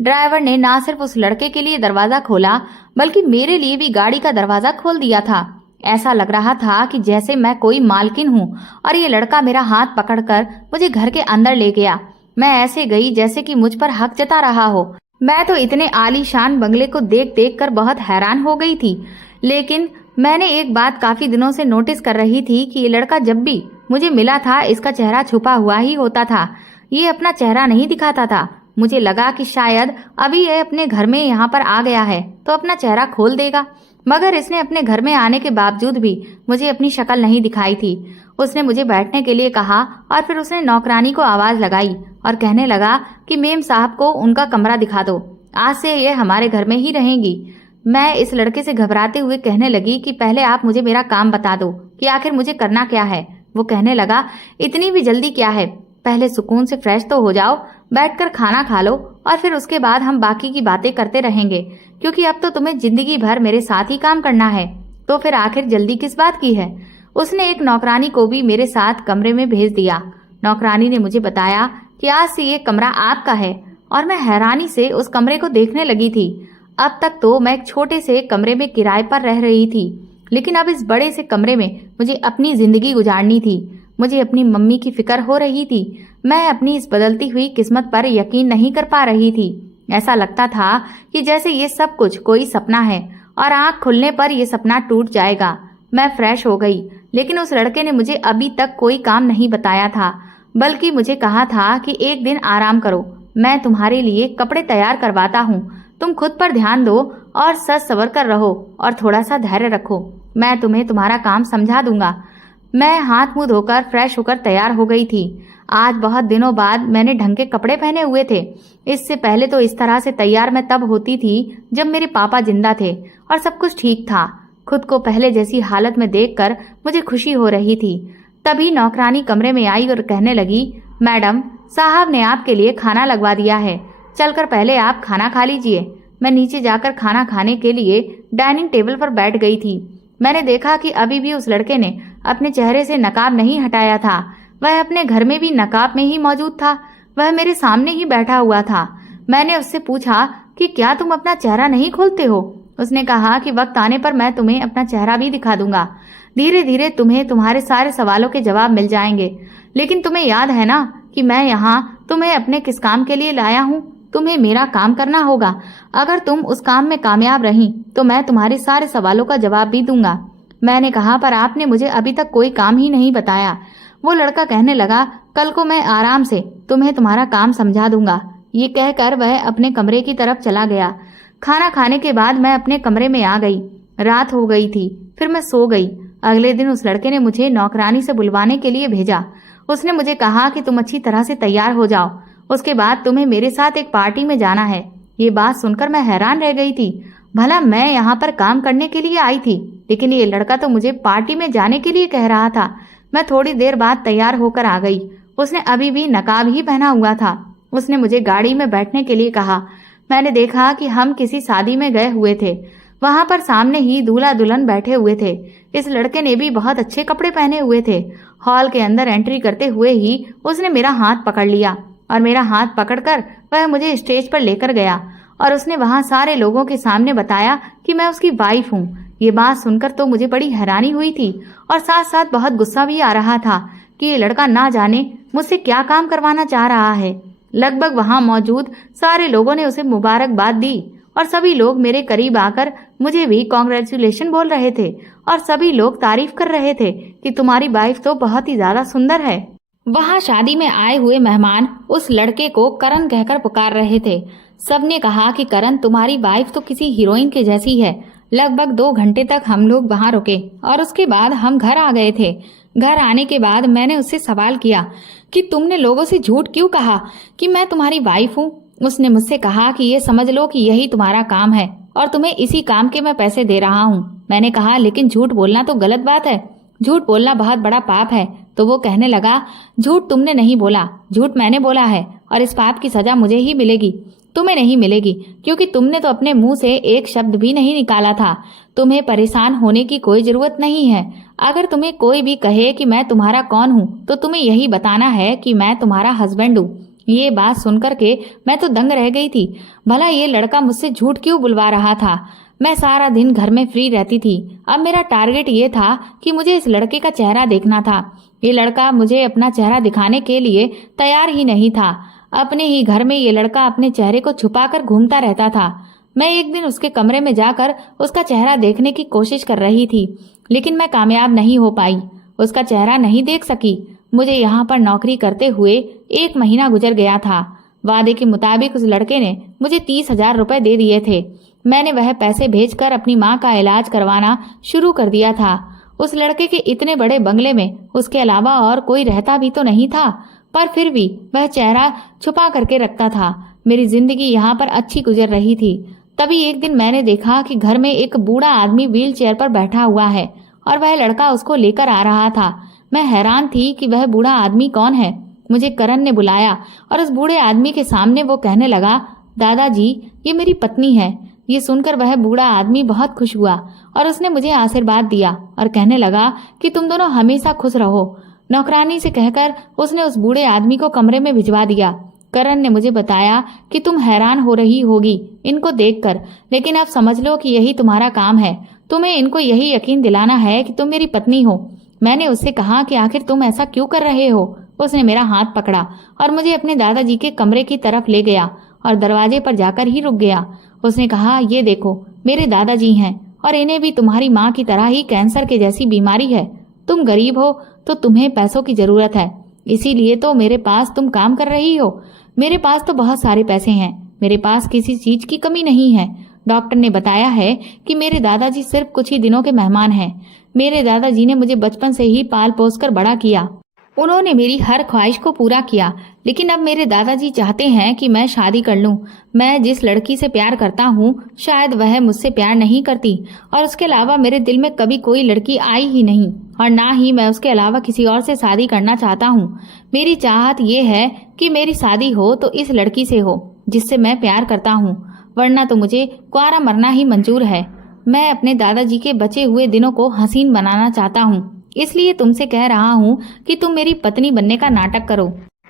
ड्राइवर ने ना सिर्फ उस लड़के के लिए दरवाजा खोला बल्कि मेरे लिए भी गाड़ी का दरवाजा खोल दिया था। ऐसा लग रहा था कि जैसे मैं कोई मालकिन हूँ और ये लड़का मेरा हाथ पकड़कर मुझे घर के अंदर ले गया। मैं ऐसे गई जैसे कि मुझ पर हक जता रहा हो। मैं तो इतने आलीशान बंगले को देख देख कर बहुत हैरान हो गई थी, लेकिन मैंने एक बात काफी दिनों से नोटिस कर रही थी कि ये लड़का जब भी मुझे मिला था इसका चेहरा छुपा हुआ ही होता था। ये अपना चेहरा नहीं दिखाता था। मुझे लगा कि शायद अभी ये अपने घर में यहाँ पर आ गया है तो अपना चेहरा खोल देगा, मगर इसने अपने घर में आने के बावजूद भी मुझे अपनी शक्ल नहीं दिखाई थी। उसने मुझे बैठने के लिए कहा और फिर उसने नौकरानी को आवाज लगाई और कहने लगा कि मेम साहब को उनका कमरा दिखा दो, आज से ये हमारे घर में ही रहेंगी। मैं इस लड़के से घबराते हुए कहने लगी कि पहले आप मुझे मेरा काम बता दो कि आखिर मुझे करना क्या है। वो कहने लगा, इतनी भी जल्दी क्या है, पहले सुकून से फ्रेश तो हो जाओ, बैठकर खाना खा लो और फिर उसके बाद हम बाकी की बातें करते रहेंगे, क्योंकि अब तो तुम्हें जिंदगी भर मेरे साथ ही काम करना है, तो फिर आखिर जल्दी किस बात की है। उसने एक नौकरानी को भी मेरे साथ कमरे में भेज दिया। नौकरानी ने मुझे बताया कि आज से ये कमरा आपका है और मैं हैरानी से उस कमरे को देखने लगी थी। अब तक तो मैं एक छोटे से कमरे में किराए पर रह रही थी, लेकिन अब इस बड़े से कमरे में मुझे अपनी जिंदगी गुजारनी थी। मुझे अपनी मम्मी की फिक्र हो रही थी। मैं अपनी इस बदलती हुई किस्मत पर यकीन नहीं कर पा रही थी। ऐसा लगता था कि जैसे ये सब कुछ कोई सपना है और आंख खुलने पर यह सपना टूट जाएगा। मैं फ्रेश हो गई, लेकिन उस लड़के ने मुझे अभी तक कोई काम नहीं बताया था, बल्कि मुझे कहा था कि एक दिन आराम करो, मैं तुम्हारे लिए कपड़े तैयार करवाता हूँ, तुम खुद पर ध्यान दो और सच सवर कर रहो और थोड़ा सा धैर्य रखो, मैं तुम्हें तुम्हारा काम समझा दूंगा। मैं हाथ मुंह धोकर फ्रेश होकर तैयार हो गई थी। आज बहुत दिनों बाद मैंने ढंग के कपड़े पहने हुए थे। इससे पहले तो इस तरह से तैयार मैं तब होती थी जब मेरे पापा जिंदा थे और सब कुछ ठीक था। खुद को पहले जैसी हालत में देखकर मुझे खुशी हो रही थी। तभी नौकरानी कमरे में आई और कहने लगी, मैडम साहब ने आपके लिए खाना लगवा दिया है, चलकर पहले आप खाना खा लीजिए। मैं नीचे जाकर खाना खाने के लिए डाइनिंग टेबल पर बैठ गई थी। मैंने देखा कि अभी भी उस लड़के ने अपने चेहरे से नकाब नहीं हटाया था। वह अपने घर में भी नकाब में ही मौजूद था। वह मेरे सामने ही बैठा हुआ था। मैंने उससे पूछा कि क्या तुम अपना चेहरा नहीं खोलते हो? उसने कहा कि वक्त आने पर मैं तुम्हें अपना चेहरा भी दिखा दूंगा। धीरे धीरे तुम्हें तुम्हारे सारे सवालों के जवाब मिल जाएंगे। लेकिन तुम्हें याद है ना कि मैं यहाँ तुम्हें अपने किस काम के लिए लाया हूँ? तुम्हें मेरा काम करना होगा। अगर तुम उस काम में कामयाब रही तो मैं तुम्हारे सारे सवालों का जवाब भी दूंगा। मैंने कहा, पर आपने मुझे अभी तक कोई काम ही नहीं बताया। वो लड़का कहने लगा, कल को मैं आराम से तुम्हें तुम्हारा काम समझा दूंगा। ये कहकर वह अपने कमरे की तरफ चला गया। खाना खाने के बाद मैं अपने कमरे में आ गई। रात हो गई थी, फिर मैं सो गई। अगले दिन उस लड़के ने मुझे नौकरानी से बुलवाने के लिए भेजा। उसने मुझे कहा कि तुम अच्छी तरह से तैयार हो जाओ, उसके बाद तुम्हें मेरे साथ एक पार्टी में जाना है। ये बात सुनकर मैं हैरान रह गई थी। भला मैं यहाँ पर काम करने के लिए आई थी, लेकिन ये लड़का तो मुझे पार्टी में जाने के लिए कह रहा था। मैं थोड़ी देर बाद तैयार होकर आ गई। उसने अभी भी नकाब ही पहना हुआ था। उसने मुझे गाड़ी में बैठने के लिए कहा। मैंने देखा कि हम किसी शादी में गए हुए थे। वहां पर सामने ही दूल्हा दुल्हन बैठे हुए थे। इस लड़के ने भी बहुत अच्छे कपड़े पहने हुए थे। हॉल के अंदर एंट्री करते हुए ही उसने मेरा हाथ पकड़ लिया और मेरा हाथ पकड़कर वह मुझे स्टेज पर लेकर गया और उसने वहां सारे लोगों के सामने बताया कि मैं उसकी वाइफ हूँ। ये बात सुनकर तो मुझे बड़ी हैरानी हुई थी और साथ साथ बहुत गुस्सा भी आ रहा था कि ये लड़का ना जाने मुझसे क्या काम करवाना चाह रहा है। लगभग वहां मौजूद सारे लोगों ने उसे मुबारकबाद दी और सभी लोग मेरे करीब आकर मुझे भी कॉन्ग्रेचुलेशन बोल रहे थे और सभी लोग तारीफ कर रहे थे कि तुम्हारी वाइफ तो बहुत ही ज्यादा सुंदर है। वहां शादी में आए हुए मेहमान उस लड़के को करण कहकर पुकार रहे थे। सबने कहा कि करण, तुम्हारी वाइफ तो किसी हीरोइन के जैसी है। लगभग 2 घंटे तक हम लोग वहां रुके और उसके बाद हम घर आ गए थे। घर आने के बाद मैंने उससे सवाल किया कि तुमने लोगों से झूठ क्यों कहा कि मैं तुम्हारी वाइफ हूँ। उसने मुझसे कहा कि ये समझ लो कि यही तुम्हारा काम है और तुम्हें इसी काम के मैं पैसे दे रहा हूँ। मैंने कहा लेकिन झूठ बोलना तो गलत बात है, झूठ बोलना बहुत बड़ा पाप है। तो वो कहने लगा, झूठ तुमने नहीं बोला, झूठ मैंने बोला है और इस पाप की सजा मुझे ही मिलेगी, तुम्हें नहीं मिलेगी, क्योंकि तुमने तो अपने मुंह से एक शब्द भी नहीं निकाला था। तुम्हें परेशान होने की कोई जरूरत नहीं है। अगर तुम्हें कोई भी कहे कि मैं तुम्हारा कौन हूँ तो तुम्हें यही बताना है कि मैं तुम्हारा हस्बैंड हूँ। ये बात सुनकर के मैं तो दंग रह गई थी। भला ये लड़का मुझसे झूठ क्यों बुलवा रहा था। मैं सारा दिन घर में फ्री रहती थी। अब मेरा टारगेट ये था कि मुझे इस लड़के का चेहरा देखना था। ये लड़का मुझे अपना चेहरा दिखाने के लिए तैयार ही नहीं था। अपने ही घर में ये लड़का अपने चेहरे को छुपाकर घूमता रहता था। मैं एक दिन उसके कमरे में जाकर उसका चेहरा देखने की कोशिश कर रही थी, लेकिन मैं कामयाब नहीं हो पाई। उसका चेहरा नहीं देख सकी। मुझे यहाँ पर नौकरी करते हुए 1 महीना गुजर गया था। वादे के मुताबिक उस लड़के ने मुझे 30,000 रुपए दे दिए थे। मैंने वह पैसे भेजकर अपनी माँ का इलाज करवाना शुरू कर दिया था। उस लड़के के इतने बड़े बंगले में उसके अलावा और कोई रहता भी तो नहीं था, पर फिर भी वह चेहरा छुपा करके रखता था। मेरी जिंदगी यहाँ पर अच्छी गुजर रही थी। तभी एक दिन मैंने देखा कि घर में एक बूढ़ा आदमी व्हील चेयर पर बैठा हुआ है और वह लड़का उसको लेकर आ रहा था। मैं हैरान थी कि वह बूढ़ा आदमी कौन है। मुझे करण ने बुलाया और उस बूढ़े आदमी के सामने वो कहने लगा, दादाजी, ये मेरी पत्नी है। ये सुनकर वह बूढ़ा आदमी बहुत खुश हुआ और उसने मुझे आशीर्वाद दिया और कहने लगा कि तुम दोनों हमेशा खुश रहो। नौकरानी से कहकर उसने उस बूढ़े आदमी को कमरे में भिजवा दिया। करण ने मुझे बताया कि तुम हैरान हो रही होगी इनको देखकर, लेकिन अब समझ लो कि यही तुम्हारा काम है। तुम्हें इनको यही यकीन दिलाना है कि तुम मेरी पत्नी हो। मैंने उससे कहा कि आखिर तुम ऐसा क्यों कर रहे हो। उसने मेरा हाथ पकड़ा और मुझे अपने दादाजी के कमरे की तरफ ले गया और दरवाजे पर जाकर ही रुक गया। उसने कहा, ये देखो, मेरे दादाजी हैं और इन्हें भी तुम्हारी माँ की तरह ही कैंसर के जैसी बीमारी है। तुम गरीब हो तो तुम्हें पैसों की जरूरत है, इसीलिए तो मेरे पास तुम काम कर रही हो। मेरे पास तो बहुत सारे पैसे हैं, मेरे पास किसी चीज की कमी नहीं है। डॉक्टर ने बताया है कि मेरे दादाजी सिर्फ कुछ ही दिनों के मेहमान हैं। मेरे दादाजी ने मुझे बचपन से ही पाल पोस कर बड़ा किया। उन्होंने मेरी हर ख्वाहिश को पूरा किया, लेकिन अब मेरे दादाजी चाहते हैं कि मैं शादी कर लूं। मैं जिस लड़की से प्यार करता हूं, शायद वह मुझसे प्यार नहीं करती और उसके अलावा मेरे दिल में कभी कोई लड़की आई ही नहीं और ना ही मैं उसके अलावा किसी और से शादी करना चाहता हूं। मेरी चाहत ये है कि मेरी शादी हो तो इस लड़की से हो जिससे मैं प्यार करता हूं, वरना तो मुझे कुंवारा मरना ही मंजूर है। मैं अपने दादाजी के बचे हुए दिनों को हसीन बनाना चाहता हूँ, इसलिए तुमसे कह रहा हूँ कि तुम मेरी पत्नी बनने का नाटक करो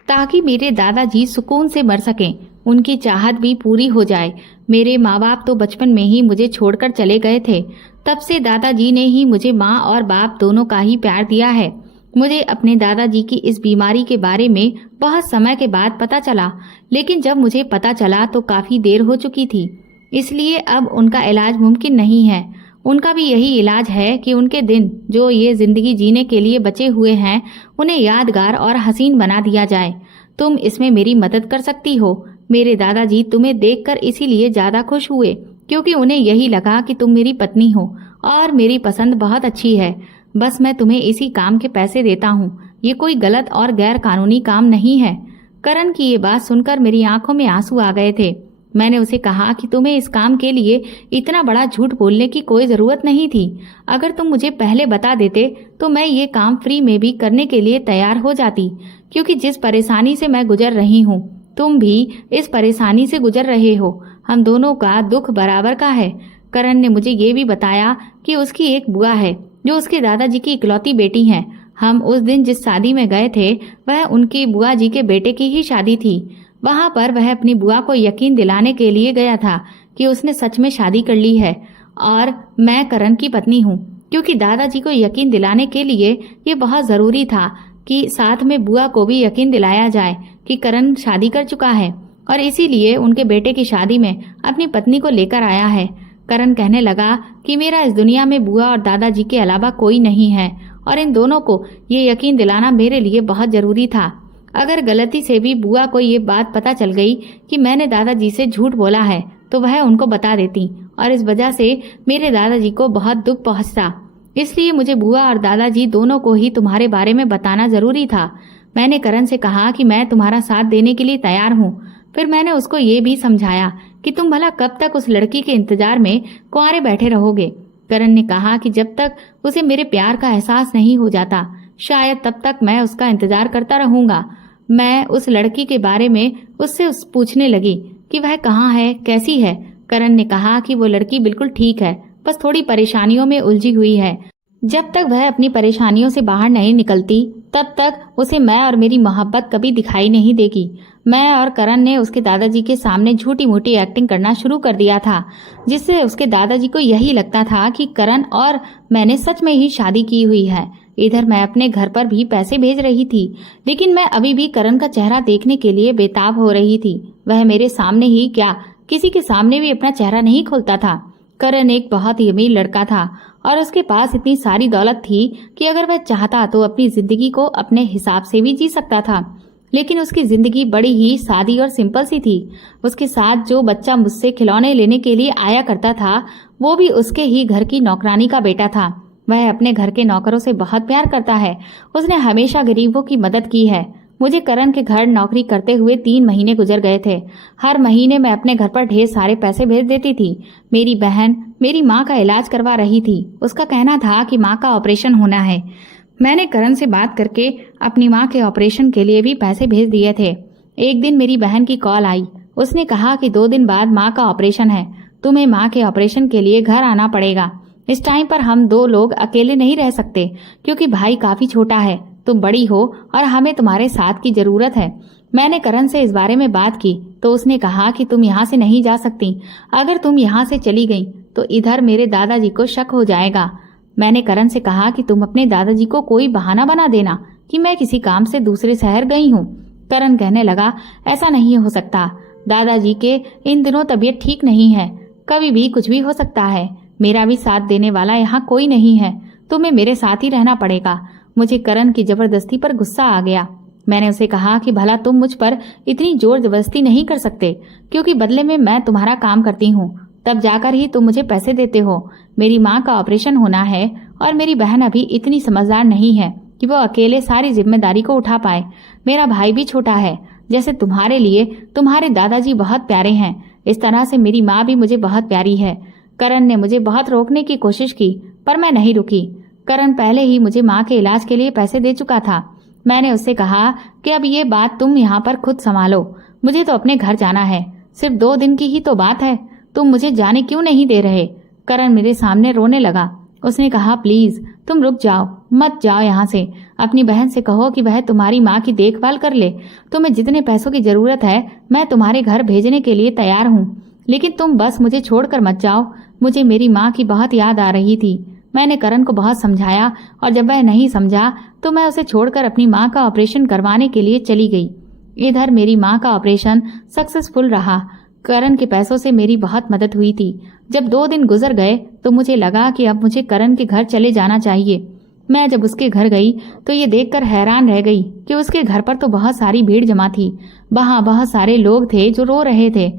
ताकि मेरे दादाजी सुकून से मर सकें, उनकी चाहत भी पूरी हो जाए। मेरे माँ बाप तो बचपन में ही मुझे छोड़कर चले गए थे। तब से दादाजी ने ही मुझे माँ और बाप दोनों का ही प्यार दिया है। मुझे अपने दादाजी की इस बीमारी के बारे में बहुत समय के बाद पता चला, लेकिन जब मुझे पता चला तो काफी देर हो चुकी थी, इसलिए अब उनका इलाज मुमकिन नहीं है। उनका भी यही इलाज है कि उनके दिन जो ये जिंदगी जीने के लिए बचे हुए हैं उन्हें यादगार और हसीन बना दिया जाए। तुम इसमें मेरी मदद कर सकती हो। मेरे दादाजी तुम्हें देखकर इसीलिए ज्यादा खुश हुए क्योंकि उन्हें यही लगा कि तुम मेरी पत्नी हो और मेरी पसंद बहुत अच्छी है। बस मैं तुम्हें इसी काम के पैसे देता हूँ। ये कोई गलत और गैर कानूनी काम नहीं है। करण की ये बात सुनकर मेरी आंखों में आंसू आ गए थे। मैंने उसे कहा कि तुम्हें इस काम के लिए इतना बड़ा झूठ बोलने की कोई जरूरत नहीं थी। अगर तुम मुझे पहले बता देते तो मैं ये काम फ्री में भी करने के लिए तैयार हो जाती, क्योंकि जिस परेशानी से मैं गुजर रही हूँ तुम भी इस परेशानी से गुजर रहे हो। हम दोनों का दुख बराबर का है। करण ने मुझे ये भी बताया कि उसकी एक बुआ है जो उसके दादाजी की इकलौती बेटी है। हम उस दिन जिस शादी में गए थे वह उनकी बुआ जी के बेटे की ही शादी थी। वहां पर वह अपनी बुआ को यकीन दिलाने के लिए गया था कि उसने सच में शादी कर ली है और मैं करण की पत्नी हूँ, क्योंकि दादाजी को यकीन दिलाने के लिए ये बहुत जरूरी था कि साथ में बुआ को भी यकीन दिलाया जाए कि करण शादी कर चुका है और इसीलिए उनके बेटे की शादी में अपनी पत्नी को लेकर आया है। करण कहने लगा कि मेरा इस दुनिया में बुआ और दादाजी के अलावा कोई नहीं है और इन दोनों को ये यकीन दिलाना मेरे लिए बहुत जरूरी था। अगर गलती से भी बुआ को ये बात पता चल गई कि मैंने दादाजी से झूठ बोला है तो वह उनको बता देती और इस वजह से मेरे दादाजी को बहुत दुख पहुंचता। इसलिए मुझे बुआ और दादाजी दोनों को ही तुम्हारे बारे में बताना जरूरी था। मैंने करण से कहा कि मैं तुम्हारा साथ देने के लिए तैयार हूँ। फिर मैंने उसको ये भी समझाया कि तुम भला कब तक उस लड़की के इंतजार में कुंवारे बैठे रहोगे। करण ने कहा कि जब तक उसे मेरे प्यार का एहसास नहीं हो जाता शायद तब तक मैं उसका इंतजार करता रहूंगा। मैं उस लड़की के बारे में उससे पूछने लगी कि वह कहाँ है, कैसी है। करण ने कहा कि वो लड़की बिल्कुल ठीक है, बस थोड़ी परेशानियों में उलझी हुई है। जब तक वह अपनी परेशानियों से बाहर नहीं निकलती तब तक उसे मैं और मेरी मोहब्बत कभी दिखाई नहीं देगी। मैं और करण ने उसके दादाजी के सामने झूठी मूठी एक्टिंग करना शुरू कर दिया था, जिससे उसके दादाजी को यही लगता था कि करण और मैंने सच में ही शादी की हुई है। इधर मैं अपने घर पर भी पैसे भेज रही थी, लेकिन मैं अभी भी करण का चेहरा देखने के लिए बेताब हो रही थी। वह मेरे सामने ही क्या, किसी के सामने भी अपना चेहरा नहीं खोलता था। करण एक बहुत ही अमीर लड़का था और उसके पास इतनी सारी दौलत थी कि अगर वह चाहता तो अपनी जिंदगी को अपने हिसाब से भी जी सकता था। लेकिन उसकी जिंदगी बड़ी ही सादी और सिंपल सी थी। उसके साथ जो बच्चा मुझसे खिलौने लेने के लिए आया करता था वो भी उसके ही घर की नौकरानी का बेटा था। वह अपने घर के नौकरों से बहुत प्यार करता है। उसने हमेशा गरीबों की मदद की है। मुझे करण के घर नौकरी करते हुए 3 महीने गुजर गए थे। हर महीने मैं अपने घर पर ढेर सारे पैसे भेज देती थी। मेरी बहन मेरी माँ का इलाज करवा रही थी। उसका कहना था कि माँ का ऑपरेशन होना है। मैंने करण से बात करके अपनी माँ के ऑपरेशन के लिए भी पैसे भेज दिए थे। एक दिन मेरी बहन की कॉल आई। उसने कहा कि 2 दिन बाद माँ का ऑपरेशन है, तुम्हें माँ के ऑपरेशन के लिए घर आना पड़ेगा। इस टाइम पर हम 2 लोग अकेले नहीं रह सकते, क्योंकि भाई काफी छोटा है, तुम बड़ी हो और हमें तुम्हारे साथ की जरूरत है। मैंने करण से इस बारे में बात की तो उसने कहा कि तुम यहाँ से नहीं जा सकती। अगर तुम यहाँ से चली गई तो इधर मेरे दादाजी को शक हो जाएगा। मैंने करण से कहा कि तुम अपने दादाजी को कोई बहाना बना देना कि मैं किसी काम से दूसरे शहर गई हूँ। करण कहने लगा, ऐसा नहीं हो सकता। दादाजी के इन दिनों तबीयत ठीक नहीं है, कभी भी कुछ भी हो सकता है। मेरा भी साथ देने वाला यहाँ कोई नहीं है, तुम्हें मेरे साथ ही रहना पड़ेगा। मुझे करण की जबरदस्ती पर गुस्सा आ गया। मैंने उसे कहा कि भला तुम मुझ पर इतनी जोर जबरदस्ती नहीं कर सकते, क्योंकि बदले में मैं तुम्हारा काम करती हूँ, तब जाकर ही तुम मुझे पैसे देते हो। मेरी माँ का ऑपरेशन होना है और मेरी बहन अभी इतनी समझदार नहीं है कि वो अकेले सारी जिम्मेदारी को उठा पाए। मेरा भाई भी छोटा है। जैसे तुम्हारे लिए तुम्हारे दादाजी बहुत प्यारे हैं, इस तरह से मेरी माँ भी मुझे बहुत प्यारी है। करण ने मुझे बहुत रोकने की कोशिश की पर मैं नहीं रुकी। करण पहले ही मुझे माँ के इलाज के लिए पैसे दे चुका था। मैंने उससे कहा कि अब ये बात तुम यहाँ पर खुद संभालो, मुझे तो अपने घर जाना है। सिर्फ 2 दिन की ही तो बात है, तुम मुझे जाने क्यों नहीं दे रहे। करण मेरे सामने रोने लगा। उसने कहा, प्लीज तुम रुक जाओ, मत जाओ यहाँ से। अपनी बहन से कहो कि वह तुम्हारी माँ की देखभाल कर ले। तुम्हें जितने पैसों की जरूरत है मैं तुम्हारे घर भेजने के लिए तैयार हूँ, लेकिन तुम बस मुझे छोड़कर मत जाओ। मुझे मेरी माँ की बहुत याद आ रही थी। मैंने करण को बहुत समझाया और जब वह नहीं समझा तो मैं उसे छोड़कर अपनी माँ का ऑपरेशन करवाने के लिए चली गई। इधर मेरी माँ का ऑपरेशन सक्सेसफुल रहा। करण के पैसों से मेरी बहुत मदद हुई थी। जब 2 दिन गुजर गए तो मुझे लगा कि अब मुझे करण के घर चले जाना चाहिए। मैं जब उसके घर गई तो ये देखकर हैरान रह गई कि उसके घर पर तो बहुत सारी भीड़ जमा थी। वहाँ बहुत सारे लोग थे जो रो रहे थे।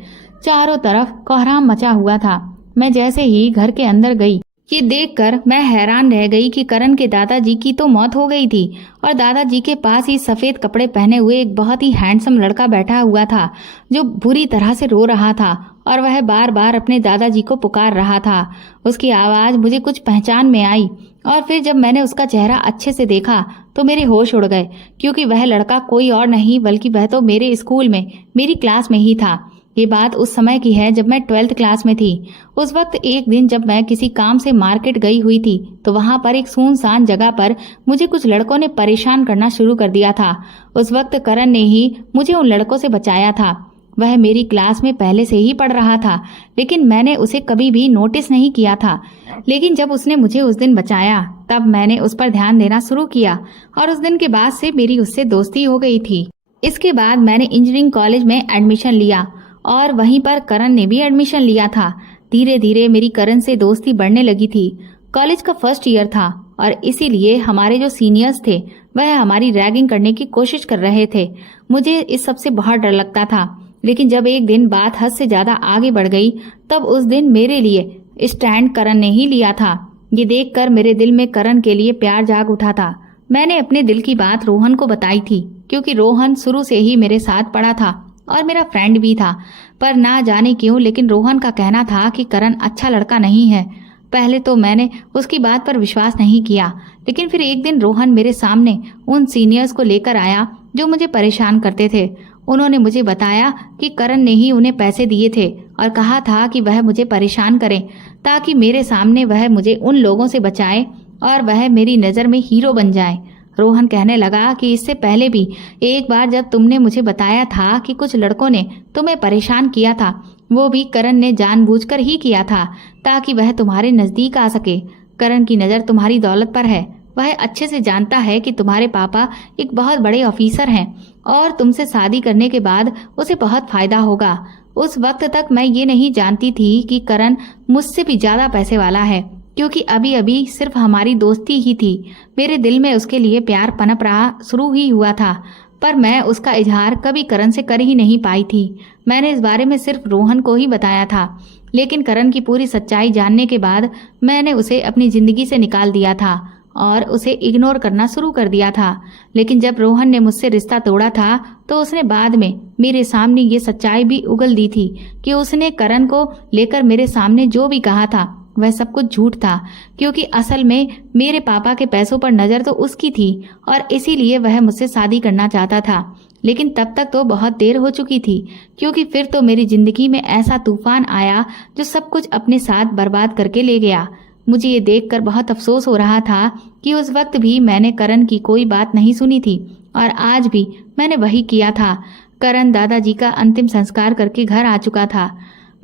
चारों तरफ कोहराम मचा हुआ था। मैं जैसे ही घर के अंदर गई, ये देखकर मैं हैरान रह गई कि करण के दादाजी की तो मौत हो गई थी और दादाजी के पास ही सफेद कपड़े पहने हुए एक बहुत ही हैंडसम लड़का बैठा हुआ था जो बुरी तरह से रो रहा था और वह बार बार अपने दादाजी को पुकार रहा था। उसकी आवाज मुझे कुछ पहचान में आई और फिर जब मैंने उसका चेहरा अच्छे से देखा तो मेरे होश उड़ गए, क्योंकि वह लड़का कोई और नहीं बल्कि वह तो मेरे स्कूल में मेरी क्लास में ही था। ये बात उस समय की है जब मैं 12th क्लास में थी। उस वक्त एक दिन जब मैं किसी काम से मार्केट गई हुई थी तो वहां पर एक सुनसान जगह पर मुझे कुछ लड़कों ने परेशान करना शुरू कर दिया था। उस वक्त करण ने ही मुझे उन लड़कों से बचाया था। वह मेरी क्लास में पहले से ही पढ़ रहा था, लेकिन मैंने उसे कभी भी नोटिस नहीं किया था। लेकिन जब उसने मुझे उस दिन बचाया तब मैंने उस पर ध्यान देना शुरू किया और उस दिन के बाद से मेरी उससे दोस्ती हो गई थी। इसके बाद मैंने इंजीनियरिंग कॉलेज में एडमिशन लिया और वहीं पर करण ने भी एडमिशन लिया था। धीरे धीरे मेरी करण से दोस्ती बढ़ने लगी थी। कॉलेज का फर्स्ट ईयर था और इसीलिए हमारे जो सीनियर्स थे वह हमारी रैगिंग करने की कोशिश कर रहे थे। मुझे इस सब से बहुत डर लगता था, लेकिन जब एक दिन बात हद से ज्यादा आगे बढ़ गई तब उस दिन मेरे लिए स्टैंड करण ने ही लिया था। ये देखकर मेरे दिल में करण के लिए प्यार जाग उठा था। मैंने अपने दिल की बात रोहन को बताई थी, क्योंकि रोहन शुरू से ही मेरे साथ पढ़ा था और मेरा फ्रेंड भी था। पर ना जाने क्यों लेकिन रोहन का कहना था कि करण अच्छा लड़का नहीं है। पहले तो मैंने उसकी बात पर विश्वास नहीं किया, लेकिन फिर एक दिन रोहन मेरे सामने उन सीनियर्स को लेकर आया जो मुझे परेशान करते थे। उन्होंने मुझे बताया कि करण ने ही उन्हें पैसे दिए थे और कहा था कि वह मुझे परेशान करे ताकि मेरे सामने वह मुझे उन लोगों से बचाए और वह मेरी नज़र में हीरो बन जाए। रोहन कहने लगा कि इससे पहले भी एक बार जब तुमने मुझे बताया था कि कुछ लड़कों ने तुम्हें परेशान किया था, वो भी करण ने जानबूझकर ही किया था ताकि वह तुम्हारे नजदीक आ सके। करण की नज़र तुम्हारी दौलत पर है। वह अच्छे से जानता है कि तुम्हारे पापा एक बहुत बड़े ऑफिसर हैं और तुमसे शादी करने के बाद उसे बहुत फायदा होगा। उस वक्त तक मैं ये नहीं जानती थी कि करण मुझसे भी ज्यादा पैसे वाला है, क्योंकि अभी अभी सिर्फ हमारी दोस्ती ही थी। मेरे दिल में उसके लिए प्यार पनप रहा शुरू ही हुआ था, पर मैं उसका इजहार कभी करण से कर ही नहीं पाई थी। मैंने इस बारे में सिर्फ रोहन को ही बताया था, लेकिन करण की पूरी सच्चाई जानने के बाद मैंने उसे अपनी जिंदगी से निकाल दिया था और उसे इग्नोर करना शुरू कर दिया था। लेकिन जब रोहन ने मुझसे रिश्ता तोड़ा था तो उसने बाद में मेरे सामने ये सच्चाई भी उगल दी थी कि उसने करण को लेकर मेरे सामने जो भी कहा था वह सब कुछ झूठ था, क्योंकि असल में मेरे पापा के पैसों पर नजर तो उसकी थी और इसीलिए वह मुझसे शादी करना चाहता था। लेकिन तब तक तो बहुत देर हो चुकी थी, क्योंकि फिर तो मेरी जिंदगी में ऐसा तूफान आया जो सब कुछ अपने साथ बर्बाद करके ले गया। मुझे ये देखकर बहुत अफसोस हो रहा था कि उस वक्त भी मैंने करण की कोई बात नहीं सुनी थी और आज भी मैंने वही किया था। करण दादाजी का अंतिम संस्कार करके घर आ चुका था।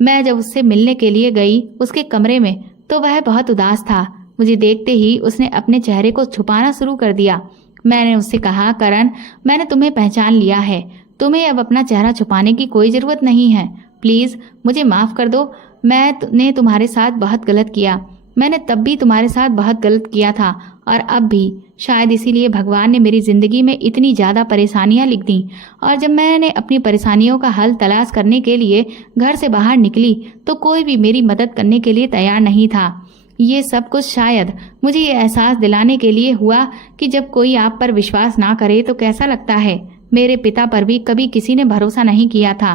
मैं जब उससे मिलने के लिए गई उसके कमरे में तो वह बहुत उदास था। मुझे देखते ही उसने अपने चेहरे को छुपाना शुरू कर दिया। मैंने उससे कहा, करण, मैंने तुम्हें पहचान लिया है, तुम्हें अब अपना चेहरा छुपाने की कोई जरूरत नहीं है। प्लीज मुझे माफ कर दो। मैंने तुम्हारे साथ बहुत गलत किया। मैंने तब भी तुम्हारे साथ बहुत गलत किया था और अब भी। शायद इसीलिए भगवान ने मेरी जिंदगी में इतनी ज्यादा परेशानियां लिख दी और जब मैंने अपनी परेशानियों का हल तलाश करने के लिए घर से बाहर निकली तो कोई भी मेरी मदद करने के लिए तैयार नहीं था। ये सब कुछ शायद मुझे ये एहसास दिलाने के लिए हुआ कि जब कोई आप पर विश्वास ना करे तो कैसा लगता है। मेरे पिता पर भी कभी किसी ने भरोसा नहीं किया था।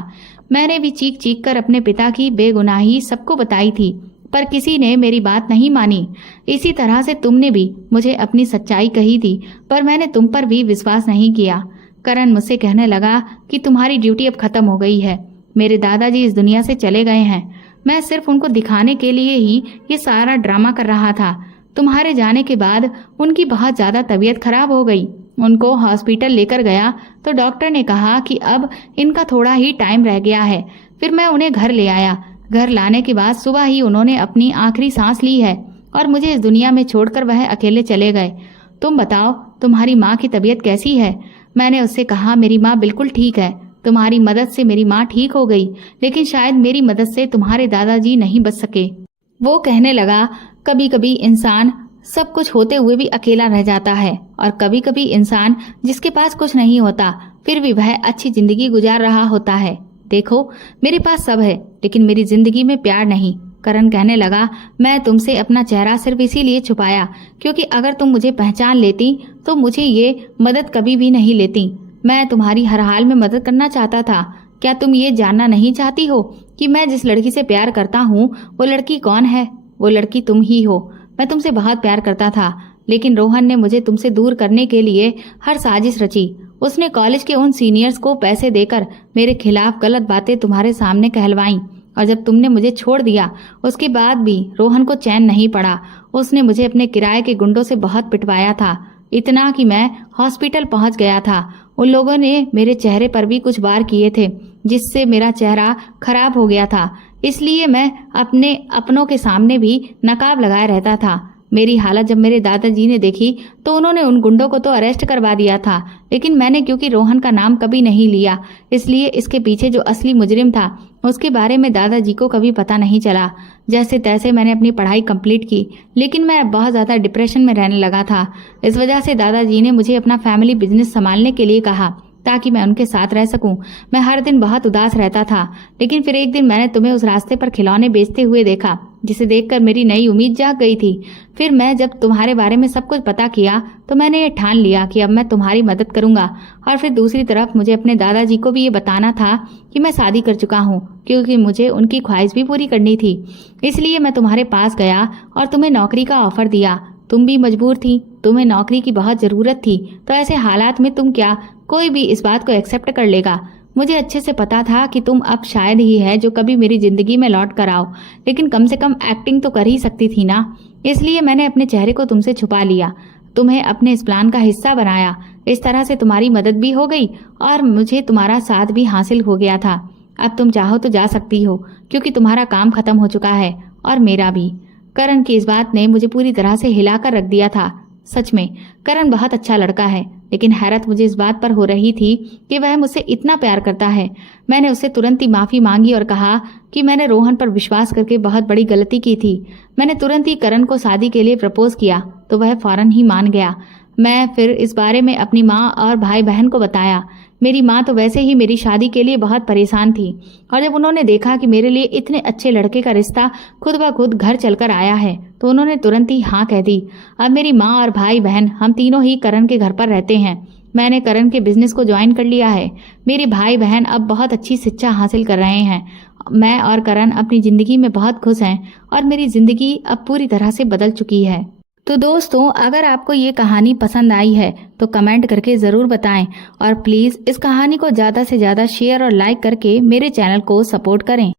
मैंने भी चीख चीख कर अपने पिता की बेगुनाही सबको बताई थी, पर किसी ने मेरी बात नहीं मानी। इसी तरह से तुमने भी मुझे अपनी सच्चाई कही थी, पर मैंने तुम पर भी विश्वास नहीं किया। करण मुझसे कहने लगा कि तुम्हारी ड्यूटी अब खत्म हो गई है। मेरे दादाजी इस दुनिया से चले गए हैं। मैं सिर्फ उनको दिखाने के लिए ही ये सारा ड्रामा कर रहा था। तुम्हारे जाने के बाद उनकी बहुत ज्यादा तबीयत खराब हो गई। उनको हॉस्पिटल लेकर गया तो डॉक्टर ने कहा कि अब इनका थोड़ा ही टाइम रह गया है। फिर मैं उन्हें घर ले आया। घर लाने के बाद सुबह ही उन्होंने अपनी आखिरी सांस ली है और मुझे इस दुनिया में छोड़कर वह अकेले चले गए। तुम बताओ, तुम्हारी माँ की तबीयत कैसी है? मैंने उससे कहा, मेरी माँ बिल्कुल ठीक है। तुम्हारी मदद से मेरी माँ ठीक हो गई, लेकिन शायद मेरी मदद से तुम्हारे दादाजी नहीं बच सके। वो कहने लगा, कभी कभी इंसान सब कुछ होते हुए भी अकेला रह जाता है और कभी कभी इंसान जिसके पास कुछ नहीं होता फिर भी वह अच्छी जिंदगी गुजार रहा होता है। देखो, मेरे पास सब है लेकिन मेरी जिंदगी में प्यार नहीं। करण कहने लगा, मैं तुमसे अपना चेहरा सिर्फ इसीलिए छुपाया क्योंकि अगर तुम मुझे पहचान लेती तो मुझे ये मदद कभी भी नहीं लेती। मैं तुम्हारी हर हाल में मदद करना चाहता था। क्या तुम ये जानना नहीं चाहती हो कि मैं जिस लड़की से प्यार करता हूँ वो लड़की कौन है? वो लड़की तुम ही हो। मैं तुमसे बहुत प्यार करता था, लेकिन रोहन ने मुझे तुमसे दूर करने के लिए हर साजिश रची। उसने कॉलेज के उन सीनियर्स को पैसे देकर मेरे खिलाफ गलत बातें तुम्हारे सामने कहलवाईं और जब तुमने मुझे छोड़ दिया उसके बाद भी रोहन को चैन नहीं पड़ा। उसने मुझे अपने किराए के गुंडों से बहुत पिटवाया था, इतना कि मैं हॉस्पिटल पहुंच गया था। उन लोगों ने मेरे चेहरे पर भी कुछ वार किए थे जिससे मेरा चेहरा खराब हो गया था। इसलिए मैं अपने अपनों के सामने भी नकाब लगाए रहता था। मेरी हालत जब मेरे दादाजी ने देखी तो उन्होंने उन गुंडों को तो अरेस्ट करवा दिया था, लेकिन मैंने क्योंकि रोहन का नाम कभी नहीं लिया, इसलिए इसके पीछे जो असली मुजरिम था उसके बारे में दादाजी को कभी पता नहीं चला। जैसे तैसे मैंने अपनी पढ़ाई कंप्लीट की, लेकिन मैं बहुत ज़्यादा डिप्रेशन में रहने लगा था। इस वजह से दादाजी ने मुझे अपना फैमिली बिजनेस संभालने के लिए कहा ताकि मैं उनके साथ रह सकूं। मैं हर दिन बहुत उदास रहता था, लेकिन फिर एक दिन मैंने तुम्हें उस रास्ते पर खिलौने बेचते हुए देखा, जिसे देखकर मेरी नई उम्मीद जाग गई थी। फिर मैं जब तुम्हारे बारे में सब कुछ पता किया तो मैंने ये ठान लिया कि अब मैं तुम्हारी मदद करूंगा। और फिर दूसरी तरफ मुझे अपने दादाजी को भी ये बताना था कि मैं शादी कर चुका हूँ, क्योंकि मुझे उनकी ख्वाहिश भी पूरी करनी थी। इसलिए मैं तुम्हारे पास गया और तुम्हें नौकरी का ऑफर दिया। तुम भी मजबूर थी, तुम्हें नौकरी की बहुत जरूरत थी, तो ऐसे हालात में तुम क्या, कोई भी इस बात को एक्सेप्ट कर लेगा। मुझे अच्छे से पता था कि तुम अब शायद ही है जो कभी मेरी जिंदगी में लौट कर आओ, लेकिन कम से कम एक्टिंग तो कर ही सकती थी ना। इसलिए मैंने अपने चेहरे को तुमसे छुपा लिया, तुम्हें अपने इस प्लान का हिस्सा बनाया। इस तरह से तुम्हारी मदद भी हो गई और मुझे तुम्हारा साथ भी हासिल हो गया था। अब तुम चाहो तो जा सकती हो, क्योंकि तुम्हारा काम खत्म हो चुका है और मेरा भी। करण की इस बात ने मुझे पूरी तरह से हिलाकर रख दिया था। सच में करण बहुत अच्छा लड़का है, लेकिन हैरत मुझे इस बात पर हो रही थी कि वह मुझसे इतना प्यार करता है। मैंने उससे तुरंत ही माफी मांगी और कहा कि मैंने रोहन पर विश्वास करके बहुत बड़ी गलती की थी। मैंने तुरंत ही करण को शादी के लिए प्रपोज किया तो वह फौरन ही मान गया। मैं फिर इस बारे में अपनी माँ और भाई बहन को बताया। मेरी माँ तो वैसे ही मेरी शादी के लिए बहुत परेशान थी, और जब उन्होंने देखा कि मेरे लिए इतने अच्छे लड़के का रिश्ता खुद ब खुद घर चलकर आया है तो उन्होंने तुरंत ही हाँ कह दी। अब मेरी माँ और भाई बहन हम तीनों ही करण के घर पर रहते हैं। मैंने करण के बिजनेस को ज्वाइन कर लिया है। मेरे भाई बहन अब बहुत अच्छी शिक्षा हासिल कर रहे हैं। मैं और करण अपनी जिंदगी में बहुत खुश हैं और मेरी जिंदगी अब पूरी तरह से बदल चुकी है। तो दोस्तों, अगर आपको ये कहानी पसंद आई है तो कमेंट करके ज़रूर बताएं, और प्लीज़ इस कहानी को ज़्यादा से ज़्यादा शेयर और लाइक करके मेरे चैनल को सपोर्ट करें।